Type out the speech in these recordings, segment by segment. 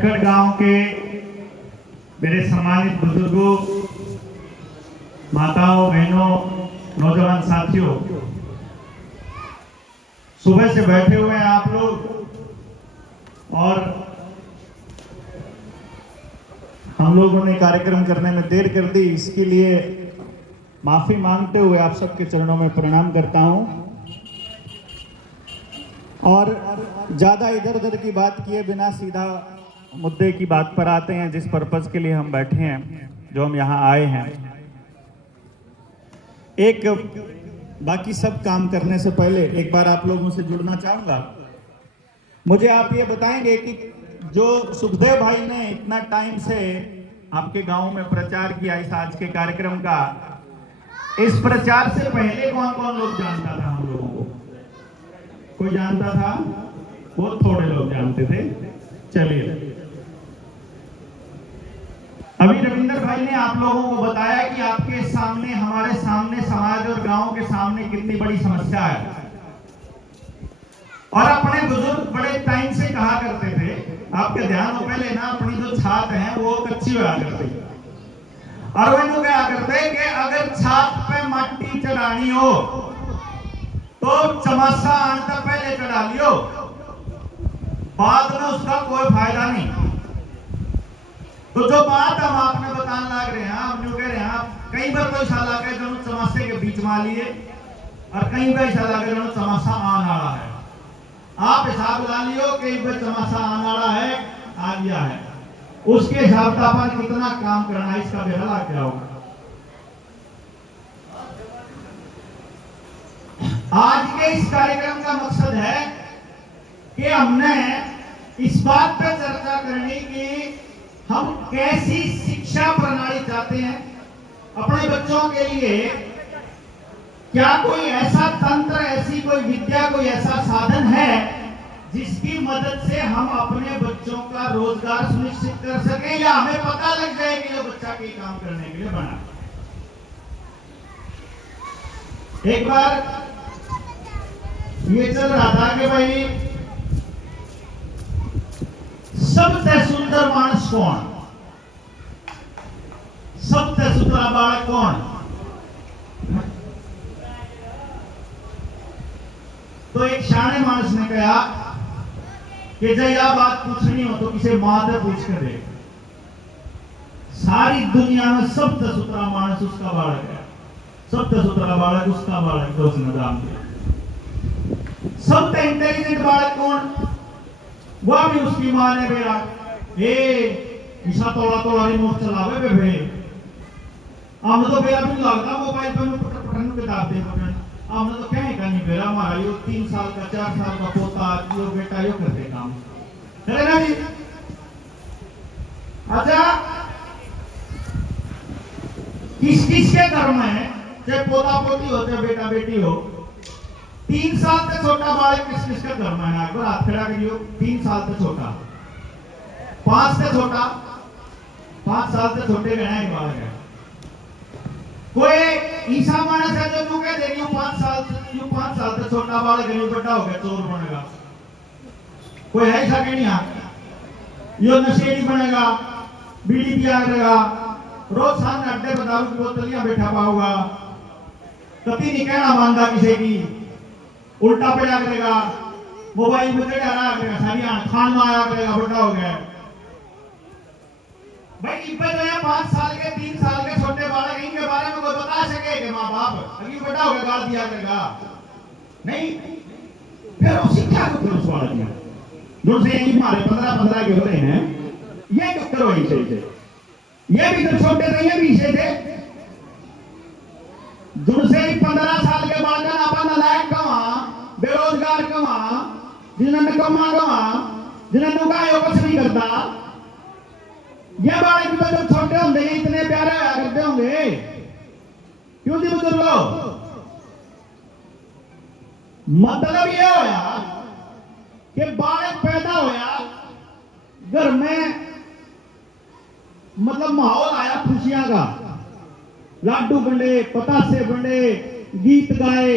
चक्कर गांव के मेरे सम्मानित बुजुर्गों, माताओं, बहनों, नौजवान साथियों, सुबह से बैठे हुए हैं आप लोग और हम लोगों ने कार्यक्रम करने में देर कर दी। इसके लिए माफी मांगते हुए आप सबके चरणों में प्रणाम करता हूं और ज्यादा इधर उधर की बात किए बिना सीधा मुद्दे की बात पर आते हैं, जिस पर्पस के लिए हम बैठे हैं, जो हम यहाँ आए हैं। एक बाकी सब काम करने से पहले एक बार आप लोगों से जुड़ना चाहूंगा। मुझे आप ये बताएंगे कि जो सुखदेव भाई ने इतना टाइम से आपके गांव में प्रचार किया इस आज के कार्यक्रम का, इस प्रचार से पहले कौन कौन लोग जानता था हम लोगों को? कोई जानता था? बहुत थोड़े लोग जानते थे। चलिए, अभी रविंदर भाई ने आप लोगों को बताया कि आपके सामने, हमारे सामने, समाज और गांव के सामने कितनी बड़ी समस्या है। और अपने बुजुर्ग बड़े टाइम से कहा करते थे, आपके ध्यान हो पहले ना, अपनी जो छात है वो कच्ची हुआ करती, और वो जो क्या करते कि अगर छात पे मट्टी चढ़ानी हो तो चमासा आने तक पहले चढ़ा लियो, बाद में उसका कोई फायदा नहीं। तो जो बात हम आपने बताने लग रहे हैं, हम जो कह रहे हैं, कई बार तो ऐसा लगा जो चमासे के बीच में लिए और कई बार ऐसा लगा जो चमासा आने वाला है। आप हिसाब ला लियो, कई बार चमासा आने वाला है, आ गया है, उसके हिसाब से अपन कितना काम करना है, इसका बेहला क्या होगा। आज के इस कार्यक्रम का मकसद है कि हमने इस बात पर चर्चा करनी कि हम कैसी शिक्षा प्रणाली चाहते हैं अपने बच्चों के लिए। क्या कोई ऐसा तंत्र, ऐसी कोई विद्या, कोई ऐसा साधन है जिसकी मदद से हम अपने बच्चों का रोजगार सुनिश्चित कर सकें, या हमें पता लग जाए कि ये बच्चा कई काम करने के लिए बना। एक बार ये चल रहा था कि भाई सबसे सुंदर मानस कौन, सबसे सुंदर बालक कौन? तो एक शाणे मानस ने कहा कि जब यह बात पूछनी हो तो किसी मां से पूछ कर दे। सारी दुनिया में सबसे सुथरा मानस उसका बालक है, सबसे सुथरा बालक उसका बालक जो उसने नाम दिया। सबसे इंटेलिजेंट बालक कौन? वह भी उसकी मां ने बेरा ईसा तोड़ा तोड़ा रिमोट चलावे बेबे। हमने तो बेरा भी लगता मोबाइल पर पठन किताब दे पठन, हमने तो क्या ही करनी बेरा, हमारा यो 3 साल का 4 साल का पोता यो बेटा यो करते काम है ना जी। अच्छा, किस किस के घर में चाहे पोता पोती हो चाहे बेटा बेटी हो, 3 साल से छोटा बालक किस किस के घर में है? एक बार हाथ खड़ा करियो। 3 साल से छोटा, 5 से छोटा, 5 साल से छोटे का है बालक है। कोई ईसा मानस है जो कह देगी 5 साल से छोटा बालक है, बड़ा हो गया चोर बनेगा। कोई है ऐसा कि नहीं? यो नशेड़ी बनेगा, बीड़ी पिया करेगा, रोज सामने अड्डे पर दारू की बोतलियां बैठा पाऊंगा, कभी नहीं कहना मानता किसी की, उल्टा पड़ा करेगा, मोबाइल में चढ़ा करेगा, सारी खान में आया करेगा, बड़ा हो गया। भाई इब्बे जो है 5 साल के 3 साल के छोटे बालक, इनके बारे में कोई बता सके कि माँ बाप अभी बड़ा हो गया गाल दिया करेगा? नहीं। फिर वो शिक्षा को फिर सवाल दिया जो से हमारे 15 के होते हैं, ये क्यों करो ऐसे थे, ये भी तो छोटे थे, ये भी ऐसे थे। जिनसे 15 साल के बाद अपन नालायक कमा, बेरोजगार कमा, जिन्होंने कमा कमा, जिन्होंने उगायो कुछ नहीं करता, ये बालक तो जब छोटे होंगे इतने प्यारे होया करते होंगे, क्यों जी बुजुर्गो? मतलब ये होया कि बालक पैदा होया घर में, मतलब माहौल आया खुशियां का, लाडू बंडे, पतासे बंडे, गीत गाए,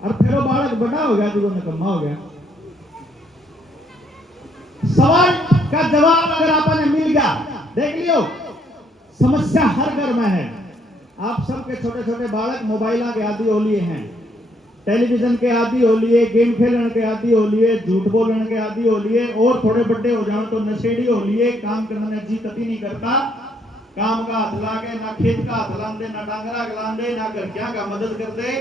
और फिर वो बालक बड़ा हो गया, जो निकम्मा हो गया। सवाल का जवाब अगर आपने मिल गया, देख लियो समस्या हर घर में है। आप सबके छोटे छोटे बालक मोबाइल के आदि हो लिए हैं, टेलीविजन के आदि हो लिए, गेम खेलने के आदि हो लिए, झूठ बोलने के आदि हो लिए, और थोड़े बड़े हो जाओ तो नशेड़ी हो लिए। काम करने जी कति नहीं करता, काम का हाथ लागे ना, खेत का हाथ लांदे ना, डांगरा लांदे ना, घर क्या का मदद कर दे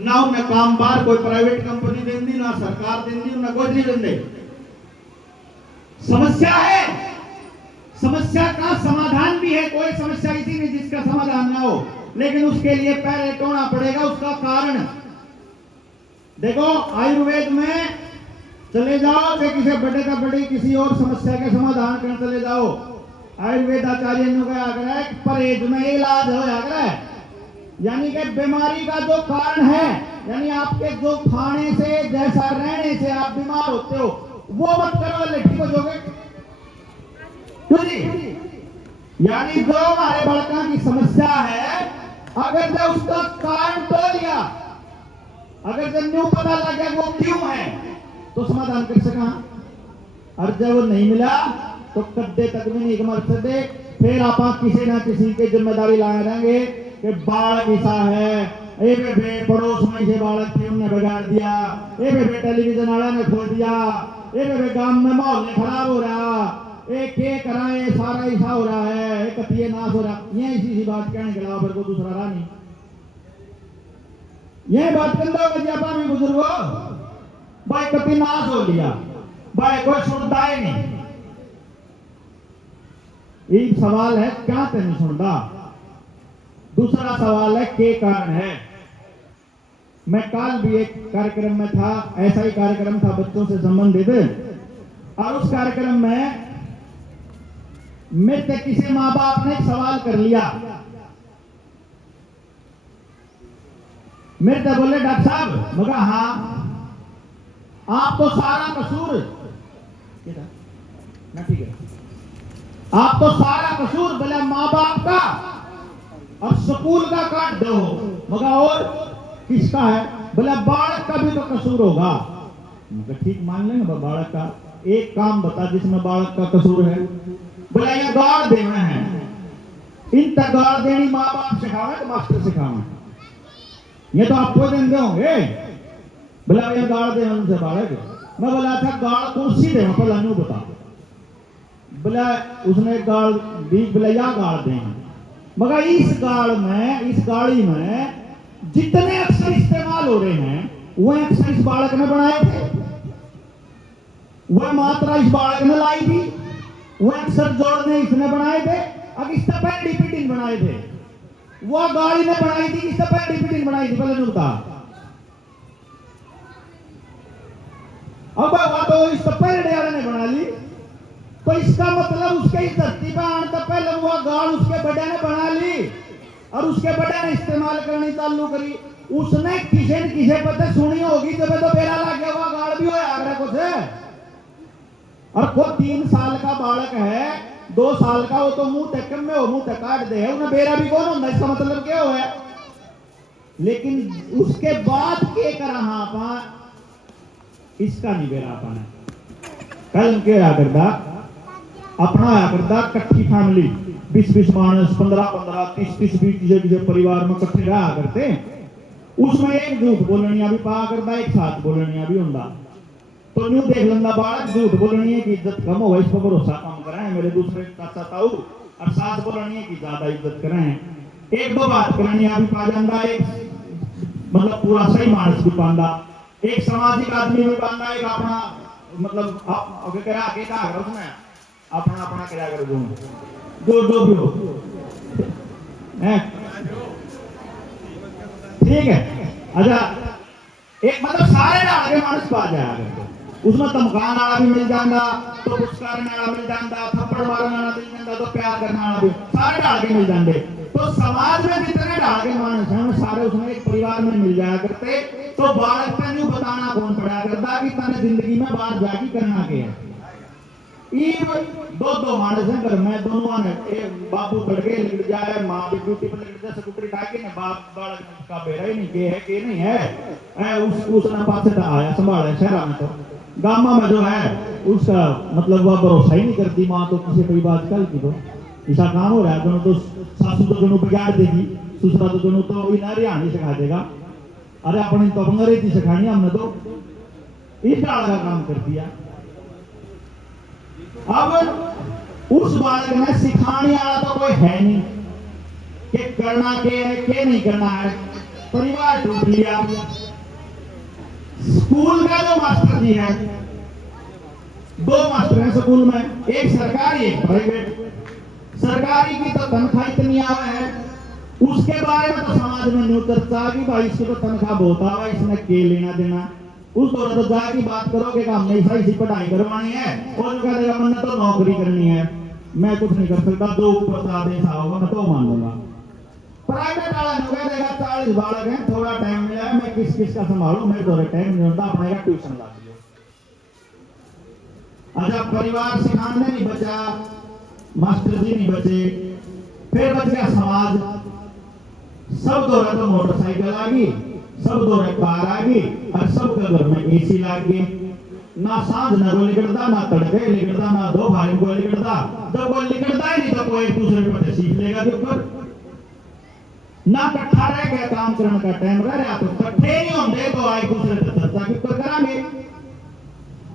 ना, उन्हें काम बार कोई प्राइवेट कंपनी देंदी ना, सरकार देंदी, उन्हें कोई नहीं देंदे। समस्या है, समस्या का समाधान भी है। कोई समस्या ऐसी नहीं जिसका समाधान ना हो, लेकिन उसके लिए पहले ढूंढना पड़ेगा उसका कारण। देखो आयुर्वेद में चले जाओ, कि किसी बड़े का बड़ी किसी और समस्या के समाधान करने चले जाओ, आयुर्वेद आचार्य ने कहा परहेज में इलाज हो जाएगा। यानी कि बीमारी का जो कारण है, यानी आपके जो खाने से, जैसा रहने से आप बीमार होते हो, वो मत करो, ठीक हो जाओगे। यानी जो हमारे बड़का की समस्या है, अगर जब उसका कारण तो लिया, अगर जब न्यू पता लग गया वो क्यों है, तो समाधान कर सका। और जब वो नहीं मिला तो कद्दे तक भी नहीं मर सकते। फिर आप किसी ना किसी की जिम्मेदारी लाए रहेंगे कि बालक ऐसा है, ए बे पड़ोस में से बालक थे उन्हें बिगाड़ दिया, ए बे टेलीविजन वाला ने खोल दिया, ए बे गांव में माहौल खराब हो रहा, एक के कराए सारा ऐसा हो रहा है, एक कतिये नाश हो रहा। ये इसी सी बात कहने के अलावा फिर को दूसरा रहा नहीं। ये बात करता होगा भी बुजुर्गो, भाई कति नाश हो लिया, भाई कोई सुनता ही नहीं। एक सवाल है क्या तेन सुनता, दूसरा सवाल है के कारण है। मैं कल भी एक कार्यक्रम में था, ऐसा ही कार्यक्रम था बच्चों से संबंधित, और उस कार्यक्रम में मेरे किसी माँ बाप ने एक सवाल कर लिया। मेरे से बोले डॉक्टर साहब, मगर हाँ आप तो सारा कसूर ना, ठीक है, आप तो सारा कसूर बोले माँ बाप का और स्कूल का काट दो, मगर और किसका है? बोले बालक का भी तो कसूर होगा। मगर ठीक मान लेंगे बालक का, एक काम बता जिसमें बालक का कसूर है। बोला ये गाड़ देना है, इन तक गाड़ देनी माँ बाप सिखावे तो मास्टर सिखावे, ये तो आपको देंगे होंगे। बोला ये गाड़ दे उनसे बालक। मैं बोला था गाड़ कुर्सी दे, पहला नहीं बता। बोला उसने गाड़ दी, बोला या गाड़ दें, मगर इस गाड़ में, इस गाड़ी में जितने अक्षर इस्तेमाल हो रहे हैं वह अक्षर इस बालक ने बनाए थे, वह मात्रा इस बालक ने लाई थी, वह अक्षर जोड़ने इसने बनाए थे। अब इससे पहले रिपीटिंग बनाए थे, वह गाड़ी ने बनाई थी, इससे पहले रिपीटिंग बनाई थी, पहले नहीं बता। अब वह तो इससे पहले डेरा ने बना ली, तो इसका मतलब उसके इस धरती पर आने से पहले वह गाड़ उसके बड़े ने बना ली और उसके बड़े ने इस्तेमाल करनी चालू करी। उसने किसी न किसी पता सुनी होगी, जब तो बेरा लग गया वह गाड़ भी हो आगरा कुछ है। और को 3 साल का बालक है, 2 साल का, वो तो मुंह तक में हो, मुंह तक काट दे, उन्हें बेरा भी कौन होता, इसका मतलब क्या हो है। लेकिन उसके बाद के करा पा इसका नहीं बेरा पाना। कल क्या करता, अपना आया करता कट्ठी फैमिली, 20-20 मानस, 15-15, 30-30 किसी परिवार में कट्ठे रहा करते, उसमें एक झूठ बोलनिया भी पा करता, एक साथ बोलनिया भी होता। तो न्यू देख लेंदा बालक झूठ बोलनी की इज्जत कम हो, इस पर भरोसा कम कराएं, मेरे दूसरे चाचा ताऊ, और साथ बोलनी की ज्यादा इज्जत कराएं। एक दो बात करनी भी पा जाता, एक मतलब पूरा सही मानस भी पांदा, एक सामाजिक आदमी भी पांदा, एक अपना मतलब आगे करा आगे का उसमें अपना अपना क्या कर दो भी हो, ठीक है। अच्छा एक मतलब सारे आगे मानस पा जाएगा, उसमें धमकाने वाला भी मिल जाता, तो पुरस्कार वाला मिल जाता, थप्पड़ मारने वाला मिल जाता, तो प्यार करने वाला भी, सारे ढाल के मिल जाते। तो समाज में जितने ढाल के मानस हैं सारे उसमें एक परिवार में मिल जाया करते। तो बालक का न्यू बताना कौन पड़ा करता कि तने जिंदगी में बाहर जाके करना क्या है। दो मानस हैं घर में, दोनों ने बाबू तड़के लिट जाए, माँ भी ड्यूटी पर लिट जाए, स्कूटरी ढाके ने बाप बालक का बेरा ही नहीं के है के नहीं है, उसने पास आया संभाले शहर में। तो गामा में जो है उसका मतलब वह भरोसा ही नहीं करती माँ तो किसी कोई बात कल की तो ऐसा काम हो रहा है। दोनों तो सासू तो दोनों बिगाड़ देगी, ससुरा तो दोनों तो हरियाणी सिखा देगा। अरे अपनी तो अंग्रेजी सिखानी हमने तो इस डाल का काम कर दिया। अब उस बालक में सिखाने वाला तो कोई है नहीं कि करना के नहीं करना है। परिवार टूट लिया। स्कूल का जो मास्टर जी है, दो मास्टर हैं स्कूल में, एक सरकारी एक प्राइवेट। सरकारी की तो तनख्वाह इतनी आवा है, उसके बारे में तो समाज में न्यू चर्चा की भाई इसकी तो तनख्वाह बहुत आवा, इसने के लेना देना। उस दौरान तो जाके बात करोगे कि हमने ऐसी पढ़ाई करवानी है और जो कहेगा मैंने तो नौकरी करनी है, मैं कुछ नहीं कर सकता, जो ऊपर का आदेश आओगा मैं तो मान लूंगा। प्राइवेट वाला कह देगा 40 बालक हैं, थोड़ा टाइम मिला है, मैं किस किस का संभालू, मेरे दौरे टाइम नहीं होता, अपने का ट्यूशन ला दियो। अच्छा परिवार सिखाने नहीं बचा, मास्टर जी नहीं बचे, फिर बच गया समाज। सब दौरे तो मोटरसाइकिल आ गई, सब दौरे कार आ गई और सबके घर में एसी लग गई। ना सांझ न कोई निकलता, ना तड़के निकलता, ना दो भाई को निकलता। जब कोई निकलता ही नहीं तो कोई एक दूसरे पर सीख लेगा के ऊपर। ना कट्ठा रह गया काम करने का टाइम रह रहा तो कट्ठे नहीं होंगे तो एक दूसरे पर चर्चा के ऊपर करांगे।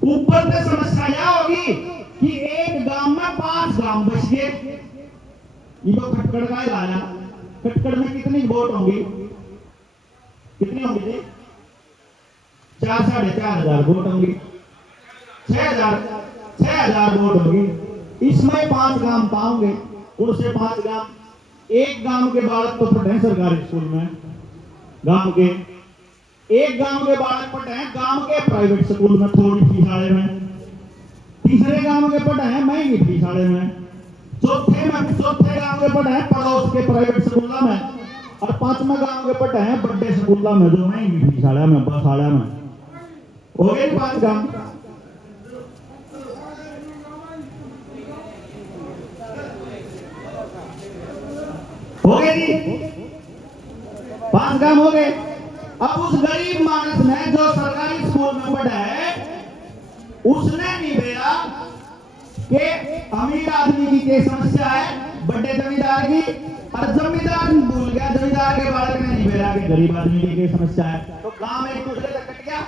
ऊपर से समस्या यह होगी कि एक गांव में 5 गांव बच गए। ये तो खटकड़ का लाया, खटकड़ में कितनी वोट होंगी, कितनी होंगी जी? 4 साढ़े 4 हजार वोट होंगी, 6,000 वोट होगी। इसमें 5 गांव पाओगे, उनसे 5 गांव। एक गांव के बालक तो पढ़े हैं सरकारी स्कूल में, गांव के एक गांव के बालक पढ़े हैं गांव के प्राइवेट स्कूल में थोड़ी फीस वाले में, तीसरे गांव के पढ़े हैं महंगी फीस वाले में, चौथे गांव के पढ़े हैं पड़ोस के प्राइवेट स्कूल में, और 5वें गांव के पढ़े हैं बड़े स्कूल में जो महंगी फीस वाले में, बस वाले में। हो गए 5 गांव। हो गए जी, 5 गांव हो गए। अब उस गरीब मानस ने जो सरकारी स्कूल में पढ़ा है उसने नहीं बेरा कि अमीर आदमी की क्या समस्या है, बड़े जमींदार की, और जमींदार भूल गया, जमींदार के बालक ने नहीं बेरा कि गरीब आदमी की क्या समस्या है। तो गांव एक दूसरे से कट गया,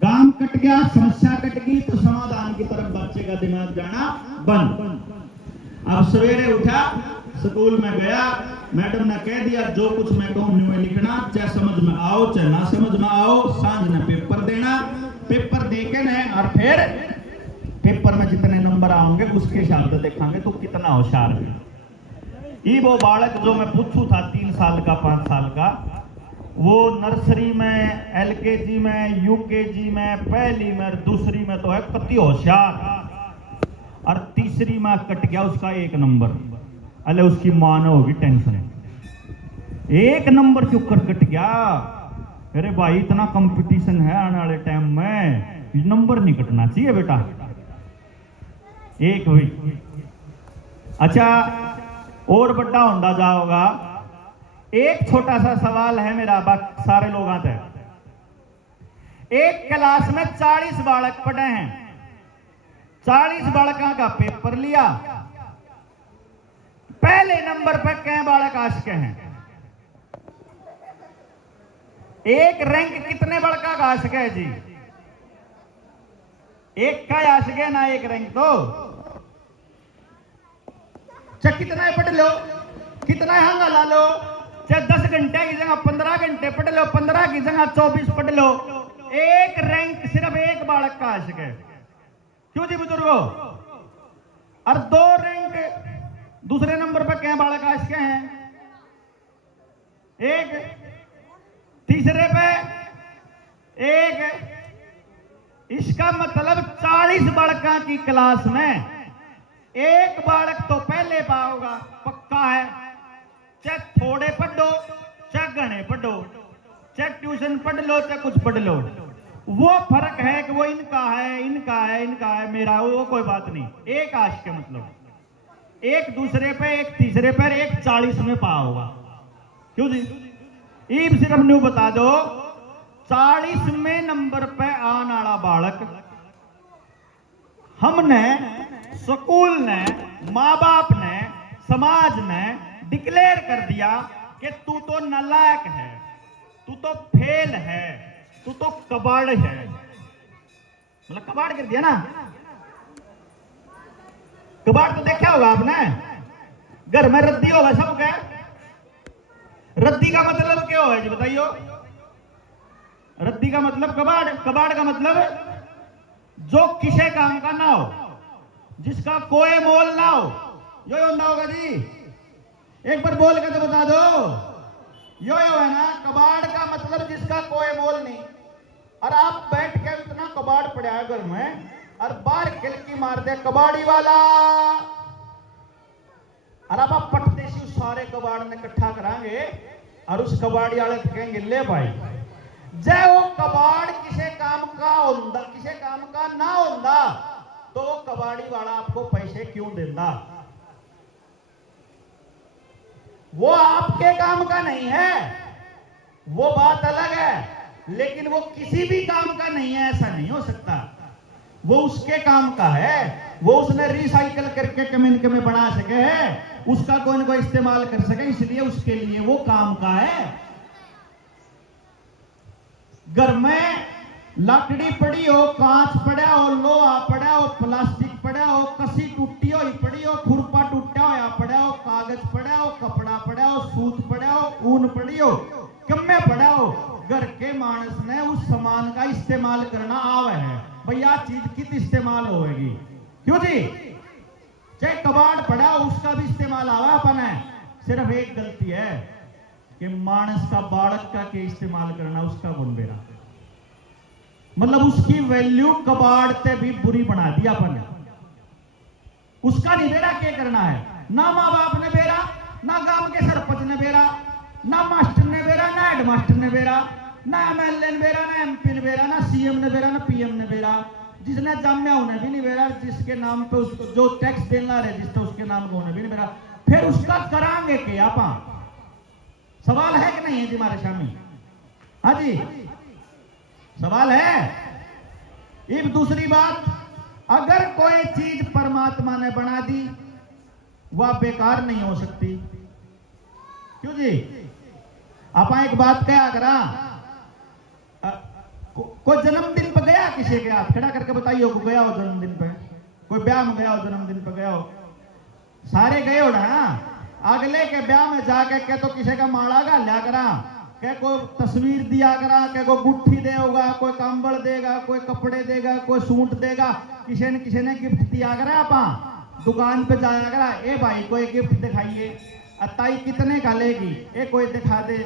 गांव कट गया, समस्या कट गई, तो समाधान की तरफ बच्चे का दिमाग जाना बंद। अब सवेरे उठा, स्कूल में गया, मैडम ने कह दिया जो कुछ मैं कहूं न्यू लिखना, चाहे समझ में आओ चाहे ना समझ में आओ। सांझ ने पेपर देना, पेपर देके ने और फिर पेपर में जितने नंबर आओगे उसके हिसाब से देखेंगे तो कितना होशियार है। ये वो बालक जो मैं पूछू था 3 साल का 5 साल का, वो नर्सरी में, LKG में, UKG में, पहली में, दूसरी में तो है कति होशियार, और तीसरी में कट गया उसका 1 नंबर। अले उसकी मां ने होगी टेंशन, 1 नंबर क्यों कर कट गया। अरे भाई इतना कंपटीशन है आने वाले टाइम में, नंबर नहीं कटना चाहिए बेटा, 1 हुई। अच्छा और बड़ा होता जाओगा। एक छोटा सा सवाल है मेरा, बाकी सारे लोग आते हैं। एक क्लास में 40 बालक पढ़े हैं, 40 बालकों का पेपर लिया, पहले नंबर पर कै बालक आशके हैं। एक रैंक कितने बालका का आशके है जी? एक का आशके ना, एक रैंक तो चाहे कितना पढ़ लो, कितना हंगा ला लो, चाहे 10 घंटे की जगह 15 घंटे पढ़ लो, 15 की जगह 24 पढ़ लो, एक रैंक सिर्फ एक बालक का आशक है। क्यों जी बुजुर्गो? और 2 रैंक दूसरे नंबर पर क्या बालक आशक हैं, एक तीसरे पे एक। इसका मतलब 40 बालकों की क्लास में एक बालक तो पहले पाओगा, पक्का है। चाहे थोड़े पढ़ो, चाहे घने पढ़ो, चाहे ट्यूशन पढ़ लो, चाहे कुछ पढ़ लो, वो फर्क है कि वो इनका है, इनका है, इनका है, मेरा वो कोई बात नहीं। एक आश के मतलब एक दूसरे पे, एक तीसरे पर, एक 40 में पा होगा। क्यों जी? ईब सिर्फ न्यू बता दो, 40वें नंबर पे आने वाला बालक हमने, स्कूल ने, माँ बाप ने, समाज ने डिक्लेयर कर दिया कि तू तो नालायक है, तू तो फेल है, तू तो कबाड़ है। मतलब कबाड़ कर दिया ना। कबाड़ तो देखा होगा आपने, घर में रद्दी होगा सब क्या। रद्दी का मतलब क्या है जी बताइयो। रद्दी का मतलब कबाड़, कबाड़ का मतलब जो किसी काम का ना हो, जिसका कोई मोल ना हो, यो होता होगा जी। एक बार बोल के तो बता दो। यो है ना, कबाड़ का मतलब जिसका कोई मोल नहीं। और आप बैठ के इतना कबाड़ पड़ा है घर में और बाहर खिड़की मार दे कबाड़ी वाला, और अब आप पटदेसी उस सारे कबाड़ ने इकट्ठा करांगे और उस कबाड़ी वाले कहेंगे ले भाई, जय वो कबाड़ किसी काम का होंदा, किसी काम का ना होंदा तो वो कबाड़ी वाला आपको पैसे क्यों देता। वो आपके काम का नहीं है, वो बात अलग है, लेकिन वो किसी भी काम का नहीं है, ऐसा नहीं हो सकता। वो उसके काम का है, वो उसने रिसाइकल करके कम्युनिटी में बना सके है, उसका कोई ना कोई इस्तेमाल कर सके, इसलिए उसके लिए वो काम का है। घर में लकड़ी पड़ी हो, कांच पड़ा हो, लोहा पड़ा हो, प्लास्टिक पड़ा हो, कसी टूटी हो पड़ी हो, खुरपा टूटा होया पड़ा हो, कागज पड़ा हो, कपड़ा पड़ा हो, सूत पड़ा हो, ऊन पड़ी हो, कम्मे पड़ा हो, घर के मानस ने उस सामान का इस्तेमाल करना आवे है। भैया चीज कित इस्तेमाल होगी, क्यों जी। चाहे कबाड़ पड़ा उसका भी इस्तेमाल आवा अपन है। सिर्फ एक गलती है कि मानस का, बालक का के इस्तेमाल करना उसका गुण बेरा, मतलब उसकी वैल्यू कबाड़ से भी बुरी बना दी अपन ने। उसका नहीं बेरा क्या करना है, ना माँ बाप ने बेरा, ना गांव के सरपंच ने बेरा, ना मास्टर ने बेरा, ना हेड मास्टर ने बेरा, ना एमएलए ने बेरा, ना एमपी ने बेरा, ना सीएम ने बेरा, ना पीएम ने बेरा, जिसने जामिया उन्हें भी नहीं बेरा, जिसके नाम पे उसको जो टैक्स देना रजिस्टर उसके नाम को उन्हें भी नहीं बेरा। फिर उसका करांगे क्या आप? सवाल है कि नहीं है जी हमारे सामने? हाँ जी सवाल है। एक दूसरी बात, अगर कोई चीज परमात्मा ने बना दी वह बेकार नहीं हो सकती, क्यों जी। आप एक बात क्या करा, कोई जन्मदिन पे गया किसी के, हाथ खड़ा करके बताइए को गया हो जन्मदिन पे, कोई ब्याह में गया हो, जन्मदिन पे गया हो, सारे गए हो ना। अगले के ब्याह में जाके के तो किसी का माला गा लिया करा, क्या कोई तस्वीर दिया करा, क्या कोई गुट्ठी देगा, कोई कंबल देगा, कोई कपड़े देगा, कोई सूट देगा, किसी ने गिफ्ट दिया करा। आप दुकान पे जाया करा, ए भाई कोई गिफ्ट दिखाइए, अताई कितने का लेगी, ए कोई दिखा दे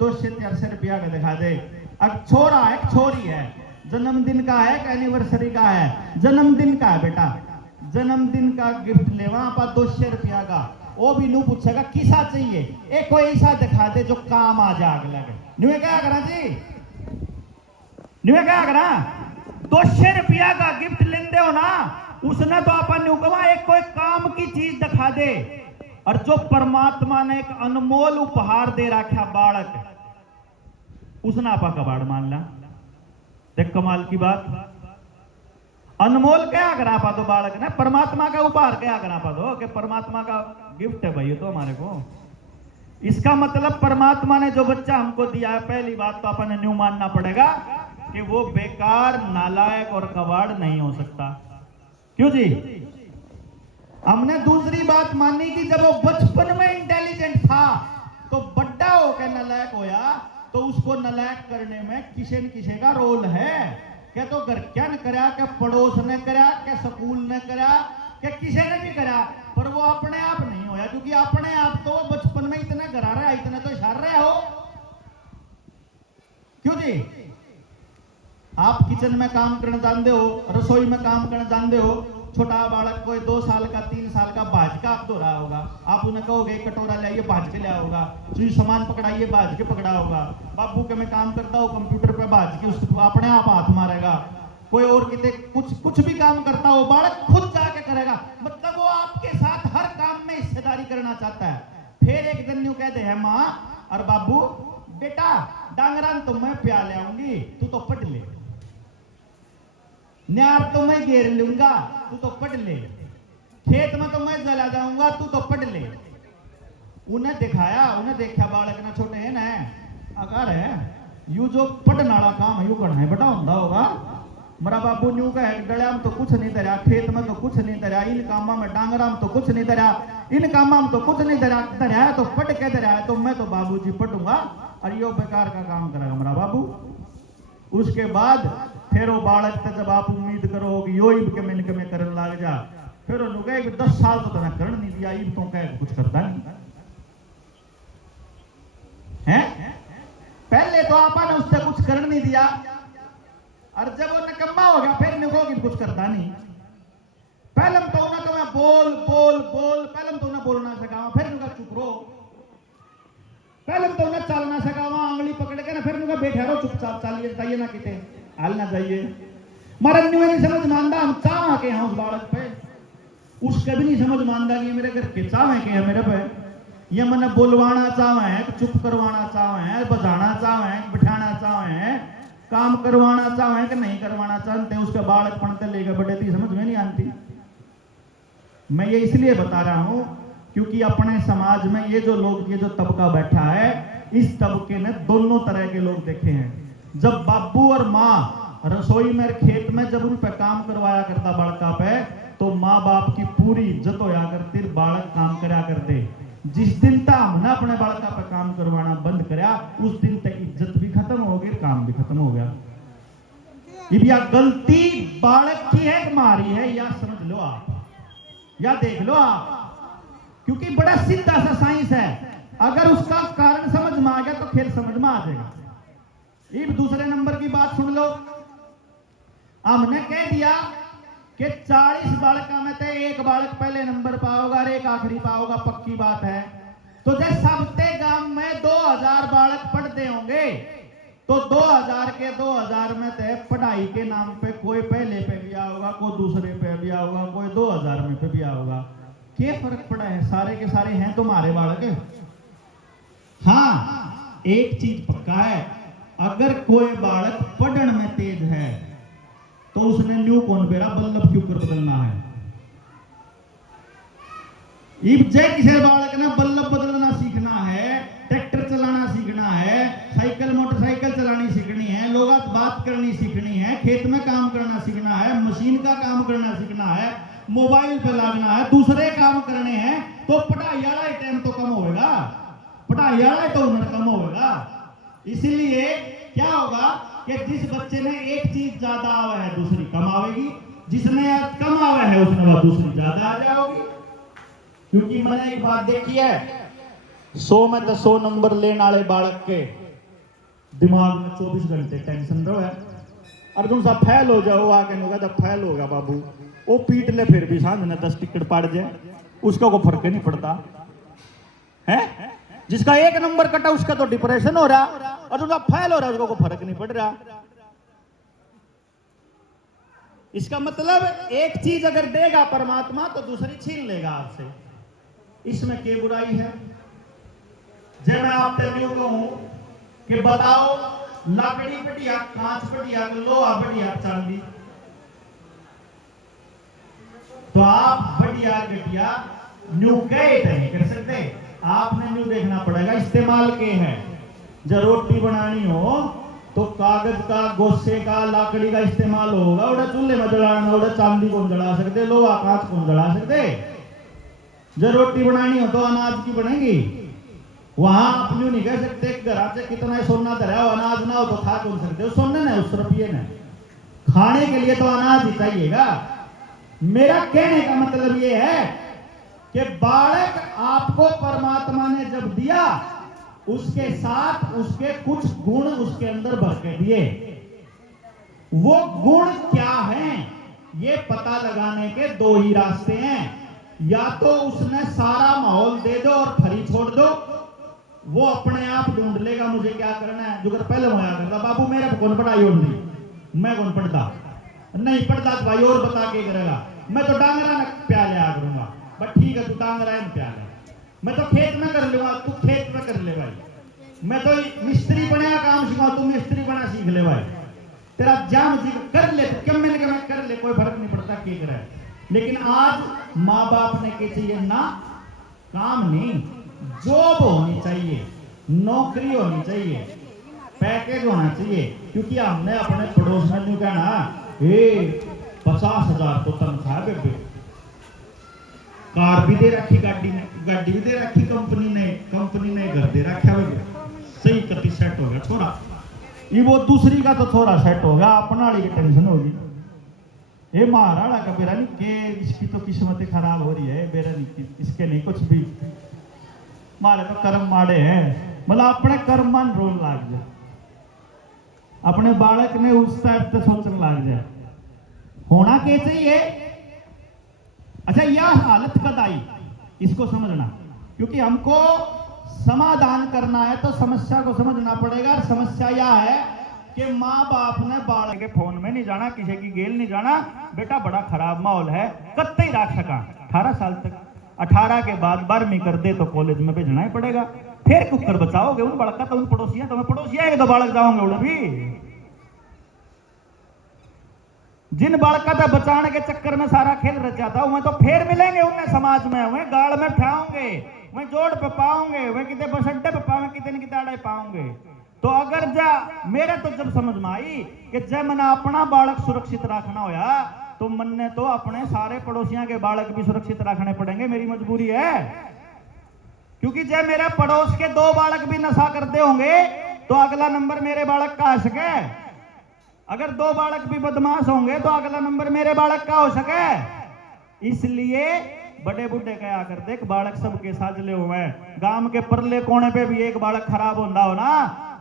200-400 रुपया का दिखा दे। अब छोरा है छोरी है, जन्मदिन का है कि एनिवर्सरी का है, जन्मदिन का है बेटा, जन्मदिन का गिफ्ट लेवा आप 200 रुपया का, वो भी नू पूछेगा किसा चाहिए, एक कोई ऐसा दिखा दे जो काम आ जाए अगला के। न्यू क्या करा जी, न्यू क्या करा, 200 रुपया का गिफ्ट लेंदे हो ना, उसने तो अपन न्यू कहा एक कोई काम की चीज दिखा दे। और जो परमात्मा ने एक अनमोल उपहार दे रखा बालक, उसने आपा कबाड़ मान ला। देख कमाल की बात, अनमोल क्या करा पा दो बालक ने, परमात्मा का उपहार क्या करा पा दो कि परमात्मा का गिफ्ट है भाई तो हमारे को। इसका मतलब परमात्मा ने जो बच्चा हमको दिया है, पहली बात तो अपन न्यू मानना पड़ेगा कि वो बेकार, नालायक और कबाड़ नहीं हो सकता, क्यों जी। हमने दूसरी बात मानी कि जब वो बचपन में इंटेलिजेंट था तो बड़ा होकर नालायक होया, तो उसको नालायक करने में किसी न किसी का रोल है। क्या तो घर क्या ने करा, क्या पड़ोस ने करा, क्या स्कूल ने करा, क्या किसी ने भी करा, पर वो अपने आप नहीं होया, क्योंकि अपने आप तो वो बचपन में इतने घरा रहा, इतने तो इशार रहे हो, क्यों जी। आप किचन में काम करने जानते हो, रसोई में काम करने जानते हो, छोटा बालक कोई 2 साल का 3 साल का भाज का आप धो रहा होगा, आप उन्हें कहोगे कटोरा लाइए भाज के लिया होगा, चीज सामान पकड़ाइए भाज के पकड़ा होगा। बाबू के मैं काम करता हूँ कंप्यूटर पे भाज के उसको अपने आप हाथ मारेगा। कोई और कितने कुछ भी काम करता हो बालक खुद जाके करेगा, मतलब वो आपके साथ हर काम में हिस्सेदारी करना चाहता है। फिर एक दिन यूं कहते हैं माँ और बाबू बेटा डांगरा तो मैं प्या ले आऊंगी, तू तो पढ़ ले, न्यार तो मैं घेर लूंगा, तू तो पढ़ ले, खेत में तो मैं जला जाऊंगा, तू तो पढ़ ले। उन्हें देखा बालक ना छोटे है ना अगर है यू जो पढ़ने वाला काम है यू करना है बेटा होता होगा। मेरा बाबू न्यू का है डलिया में तो कुछ नहीं धरा, खेत में तो कुछ नहीं धरा, इन कामों में डांगरा में तो कुछ नहीं धरा, इन कामों में तो कुछ नहीं धरा है तो पढ़ के धरा है तो मैं तो बाबूजी पढ़ूंगा और यो बेकार का काम करेगा मेरा बाबू। उसके बाद फिर वो बालक तक जब आप उम्मीद करो कि यो इब के मैंने के मैं करने लग जा, फिर वो कहे कि 10 साल तो तने करने नहीं दिया, इब तो कहे कुछ करता नहीं है। पहले तो आपने उससे कुछ करने नहीं दिया और जब वो निकम्मा हो गया फिर निको कि कुछ करता नहीं। पहले तो उन्हें तो मैं बोल बोल बोल, पहले तो उन्हें बोलना सिखावा, फिर उनका चुप रहो, पहले तो उन्हें चलना सिखावा, आंगली पकड़ के ना फिर उनका बैठे रहो चुपचाप, चलिए जाइए ना किते हाल ना जाइए। मरा नहीं समझ मानदा हम चाह के हैं उस बालक पे, उसके भी नहीं समझ मानदा कि मेरे घर के चाह के है मेरे पे, ये मैंने बोलवाना चाहे है, चुप करवाना चाहे है, बजाना चाहे है, बिठाना चाहे है, काम करवाना चाहे कि नहीं करवाना चाहते हैं, उसके बालक पढ़ते लेकर बड़े थी समझ में नहीं आती। मैं ये इसलिए बता रहा हूं क्योंकि अपने समाज में ये जो लोग, ये जो तबका बैठा है, इस तबके ने दोनों तरह के लोग देखे हैं। जब बाबू और माँ रसोई में खेत में जब उन पे काम करवाया करता बालका पे, तो माँ बाप की पूरी इज्जत होया करती, बालक काम करा करते। जिस दिन तक हमने अपने बालका पे काम करवाना बंद करा, उस दिन तक इज्जत भी खत्म हो गई, काम भी खत्म हो गया। या गलती बालक की है हमारी है, या समझ लो आप, या देख लो आप, क्योंकि बड़ा सीधा सा साइंस है, अगर उसका कारण समझ में आ गया तो खेल समझ में आ जाएगा। एक दूसरे नंबर की बात सुन लो, हमने कह दिया कि 40 बालका में से एक बालक पहले नंबर पाओगा और एक आखिरी पाओगा, पक्की बात है। तो जब सबते गांव में 2000 बालक पढ़ते होंगे तो 2000 के 2000 में से पढ़ाई के नाम पे कोई पहले पे भी आओगा, कोई दूसरे पे भी आओगा, कोई 2000 में पे भी आओगा। क्या फर्क पड़ा है? सारे के सारे हैं तुम्हारे बालक। हाँ, एक चीज पक्का है, अगर कोई बालक पढ़ने में तेज है तो उसने न्यू कौन बेरा बल्लभ क्यों कर बदलना है। इब जे किसी बालक ने बल्लभ बदलना सीखना है, ट्रैक्टर चलाना सीखना है, साइकिल मोटरसाइकिल चलानी सीखनी है, लोगों से बात करनी सीखनी है, खेत में काम करना सीखना है, मशीन का काम करना सीखना है, मोबाइल पे लगना है, दूसरे काम करने हैं, तो पढ़ाई वाला टाइम तो कम होगा, पढ़ाई वाला तो उम्र कम होगा। इसीलिए क्या होगा कि जिस बच्चे ने एक चीज ज्यादा आवा है दूसरी कम आवेगी, जिसने कम आवा है उसने वह दूसरी ज्यादा आ जाएगी। क्योंकि मैंने एक बात देखी है, 100 में तो 100 नंबर लेने वाले बालक के दिमाग में 24 घंटे टेंशन रहो है। अर्जुन साहब फेल हो जाओ, आके नुका जब फेल होगा बाबू वो पीट ले, फिर भी सांझ ने 10 टिकट पड़ जाए, उसका कोई फर्क नहीं पड़ता है। जिसका 1 नंबर कटा उसका तो डिप्रेशन हो रहा, और उसका फेल हो रहा उसको कोई फर्क नहीं पड़ रहा। इसका मतलब एक चीज अगर देगा परमात्मा तो दूसरी छीन लेगा आपसे, इसमें क्या बुराई है। जब मैं आपसे यूं कहूं कि बताओ लकड़ी बढ़िया, कांच बढ़िया, लोहा बढ़िया, चांदी, तो आप बढ़िया घटिया न्यू गए नहीं कर सकते। आपने न्यू देखना पड़ेगा इस्तेमाल के है। जब रोटी बनानी हो तो कागज का, गोसे का, लकड़ी का इस्तेमाल होगा, उड़ा चूल्हे में जलाना, उड़ा चांदी को जला सकते, लोहा कांच को जला सकते। जब रोटी बनानी हो तो अनाज की बनेगी, वहां आप न्यू नहीं कह सकते घर से कितना सोना धरा हो, अनाज ना हो तो खा कौन सकते हो, सोने ना उस रुपये ने, खाने के लिए तो अनाज ही चाहिएगा। मेरा कहने का मतलब यह है कि बालक आपको परमात्मा ने जब दिया, उसके साथ उसके कुछ गुण उसके अंदर भर के दिए। वो गुण क्या हैं, ये पता लगाने के 2 ही रास्ते हैं। या तो उसने सारा माहौल दे दो और फरी छोड़ दो, वो अपने आप ढूंढ लेगा मुझे क्या करना है। जो कर पहले होया करता, बाबू मेरे कौन पढ़ाई और नहीं, मैं कौन पढ़ता, नहीं पढ़ता तो भाई और बता के करेगा, मैं तो डांगरा न प्या लिया करूंगा, बट ठीक है तू डांगरा है प्या ले, मैं तो खेत में कर लूंगा, तू खेत में कर ले भाई, मैं तो मिस्त्री बने का काम सिखाऊं, तुम मिस्त्री बना सीख ले भाई, तेरा जाम जी कर ले, क्यों मैंने कहा मैं कर ले, कोई फर्क नहीं पड़ता क्या करे। लेकिन आज माँ बाप ने क्या चाहिए ना, काम नहीं, जॉब होनी चाहिए, नौकरी होनी चाहिए, पैकेज होना चाहिए। क्योंकि हमने अपने पड़ोस में नहीं कहना ए 50,000 तो तनख्वाह बेबे, कार भी दे रखी, गाड़ी भी दे रखी, कंपनी ने घर दे रखा, सही कति सेट हो गया छोरा, ये वो दूसरी का तो थोड़ा सेट हो गया, अपना वाली की टेंशन होगी। ये महाराणा का बेरा नहीं के, इसकी तो किस्मत खराब हो रही है, बेरा नहीं, इसके नहीं कुछ भी, मारे तो कर्म माड़े हैं, मतलब अपने कर्म मान रोल लाग जाए, अपने बालक ने उस टाइप से सोचने लग जाए। होना क्या चाहिए? अच्छा, यह हालत कद आई इसको समझना, क्योंकि हमको समाधान करना है तो समस्या को समझना पड़ेगा। और समस्या यह है कि माँ बाप ने बालक के फोन में नहीं जाना, किसी की गेल नहीं जाना, बेटा बड़ा खराब माहौल है, कत्ते ही रख सका 18 साल तक, 18 के बाद 12वीं कर दे तो कॉलेज में भेजना ही पड़ेगा, फिर कुकर बचाओगे उन बालक का, तो उन पड़ोसिया, तुम्हें पड़ोसिया है तो बालक जाओगे उड़ भी, जिन बालका था बचाने के चक्कर में सारा खेल रचा था, वह तो फिर मिलेंगे उन्हें समाज में, वह गाड़ में उठाओगे, वह जोड़ पे पाओगे, वह कितने बस अड्डे पे पाओगे, कितने किताड़े पाओगे। तो अगर जा मेरे तो जब समझ में आई कि जब मैंने अपना बालक सुरक्षित रखना होया, तो मन ने तो अपने सारे पड़ोसियों के बालक भी सुरक्षित रखने पड़ेंगे, मेरी मजबूरी है। क्योंकि जब मेरे पड़ोस के 2 बालक भी नशा करते होंगे तो अगला नंबर मेरे बालक का आ सके, अगर 2 बालक भी बदमाश होंगे तो अगला नंबर मेरे बालक का हो सके। इसलिए बड़े बूढ़े कहा करते एक बालक सबके साजले हुए हैं, गांव के परले कोने पे भी एक बालक खराब होता हो ना,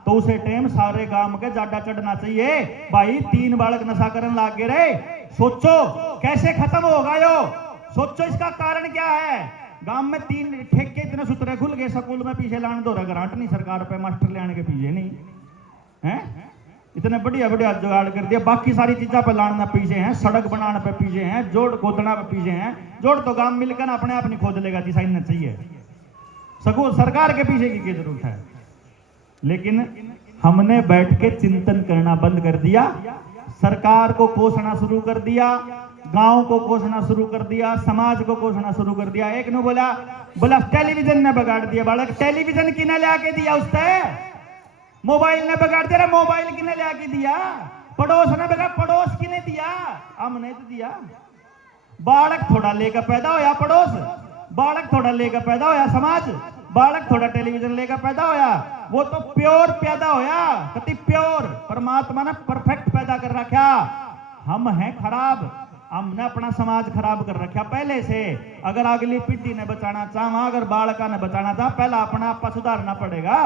तो उसे टाइम सारे गांव के जाडा चढ़ना चाहिए, भाई 3 बालक नशा करने लग गए रे, सोचो कैसे खत्म होगा यो, सोचो इसका कारण क्या है। गांव में 3 ठेके इतने सुतरे खुल गए, स्कूल में पीछे लाने दो ग्रांट नहीं सरकार पे, मास्टर ले आने के पीछे नहीं है, इतने बढ़िया बढ़िया जुगाड़ कर दिया, बाकी सारी चीजों पे लाना पीछे हैं, सड़क बनाने पे पीछे हैं, जोड़ खोदना पे पीछे हैं, जोड़ तो गांव मिलकर अपने आप नहीं खोद लेगा, डिसाइन न चाहिए, सगो सरकार के पीछे की जरूरत है। लेकिन हमने बैठ के चिंतन करना बंद कर दिया, सरकार को कोसना शुरू कर दिया, गांव को कोसना शुरू कर दिया, समाज को कोसना शुरू कर दिया। एक ने बोला टेलीविजन ने बिगाड़ दिया, बालक टेलीविजन किने ला के दिया, उससे मोबाइल ने बिगाड़ दिया, मोबाइल किने ला के दिया, पड़ोस ने बिगाड़, पड़ोस किने दिया, हमने तो दिया। बालक थोड़ा लेकर पैदा होया पड़ोस, बालक थोड़ा लेकर पैदा होया समाज, बालक थोड़ा टेलीविजन लेकर पैदा होया, वो तो प्योर पैदा होया, कति प्योर, परमात्मा ने परफेक्ट पैदा कर रखा। हम हैं खराब, हमने अपना समाज खराब कर रखा पहले से। अगर अगली पीढ़ी ने बचाना चाहा, अगर बालका ने बचाना चाहा, पहला अपना आपा सुधारना पड़ेगा,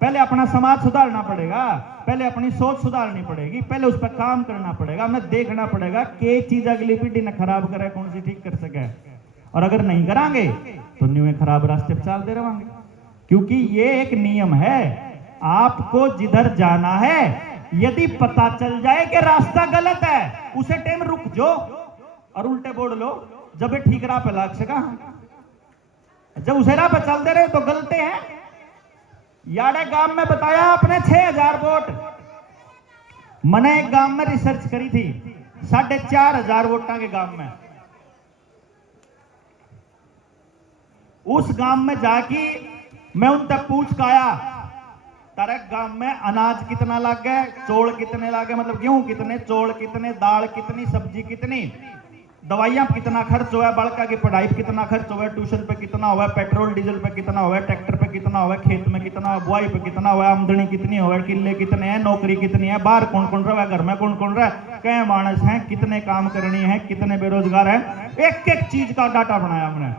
पहले अपना समाज सुधारना पड़ेगा, पहले अपनी सोच सुधारनी पड़ेगी, पहले उस पर काम करना पड़ेगा, हमें देखना पड़ेगा कि चीज अगली पीढ़ी ने खराब करे, कौन सी ठीक कर सके, और अगर नहीं करांगे तो न्यू खराब रास्ते पर चलते रहेंगे। क्योंकि ये एक नियम है, आपको जिधर जाना है यदि पता चल जाए कि रास्ता गलत है, उसे टाइम रुक जाओ और उल्टे बोल लो, जब ये ठीक राह पे लाग सका, जब उसे राह पे चलते रहे तो गलते हैं। याडे गांव में बताया आपने 6000 वोट, मैंने एक गांव में रिसर्च करी थी, 4500 वोटा के गांव में, उस गांव में जाके मैं उनसे पूछ के आया, तारे गांव में अनाज कितना लग गए, चौल कितने लगे, मतलब गेहूं कितने, चौल कितने, दाल कितनी, सब्जी कितनी, दवाइयां कितना खर्च हुआ, बड़का की पढ़ाई पे कितना खर्च हुआ, ट्यूशन पे कितना हुआ, पेट्रोल डीजल पे कितना हुआ, ट्रैक्टर पे कितना हुआ, खेत में कितना, बुआई पे कितना हुआ, आमदनी कितनी हुआ, किले कितने हैं, नौकरी कितनी है, बाहर कौन कौन रहा है, घर में कौन कौन रहा है, क्या मानस है, कितने काम करनी है, कितने बेरोजगार है, एक एक चीज का डाटा बनाया हमने।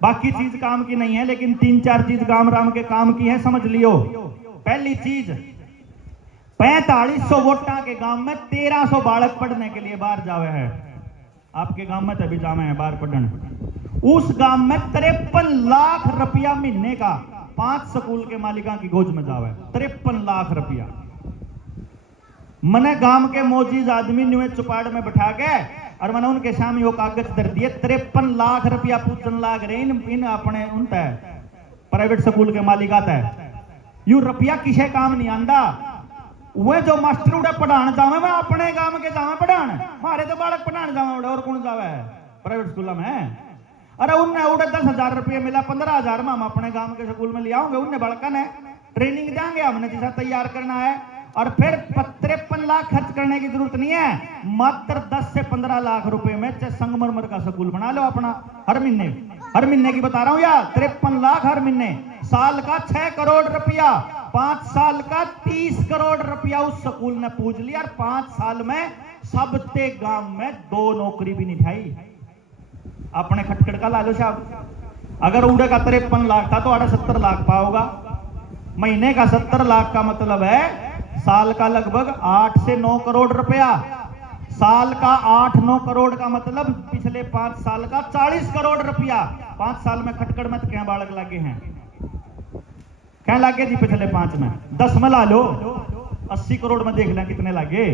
बाकी चीज काम की नहीं है, लेकिन 3-4 चीज गांव राम के काम की है, समझ लियो। पहली चीज, 4500 वोटा के गांव में 1300 बालक पढ़ने के लिए बाहर जावे है, आपके गांव में तभी जावे हैं बाहर पढ़ने। उस गांव में 53 लाख रुपया महीने का 5 स्कूल के मालिका की गोद में जावे, 53 लाख रुपया। मैंने गांव के मौजूद आदमी न्यू चुपाड़ में बैठा के और मैंने उनके सामने वो कागज दर दिए, 53 लाख रुपया पूछने लाग रहे इन अपने उन प्राइवेट स्कूल के मालिका तय। यू रुपया किसे काम नहीं आंदा। वे जो मास्टर उड़े पढ़ाने जावे मैं अपने गांव के जावे पढ़ाने, मारे तो बालक पढ़ाने जावे उड़े और कौन जावे प्राइवेट स्कूल में। अरे उनने उड़े 10,000 रुपये मिला, 15,000 में हम अपने गांव के स्कूल में ले आऊंगे, उनने बड़का ने ट्रेनिंग देंगे हमने जैसा तैयार करना है। और फिर 53 लाख खर्च करने की जरूरत नहीं है, मात्र 10 से 15 लाख रुपए में चाहे संगमरमर का स्कूल बना लो अपना। हर महीने की बता रहा हूं यार, 53 लाख हर महीने, साल का 6 करोड़ रुपया, 5 साल का 30 करोड़ रुपया उस स्कूल ने पूछ लिया। और 5 साल में सबते गांव में 2 नौकरी भी नहीं ठाई। अपने खटखट का लालो साहब, अगर उड़े का 53 लाख था तो आड़े 70 लाख पाओगा। महीने का 70 लाख का मतलब है साल का लगभग 8 से 9 करोड़ रुपया। साल का 8-9 करोड़ का मतलब पिछले 5 साल का 40 करोड़ रुपया। 5 साल में खटखट में तो क्या बालक लागे हैं, क्या लागे जी पिछले 5 में, 10 में ला लो, 80 करोड़ में देख लें कितने लागे।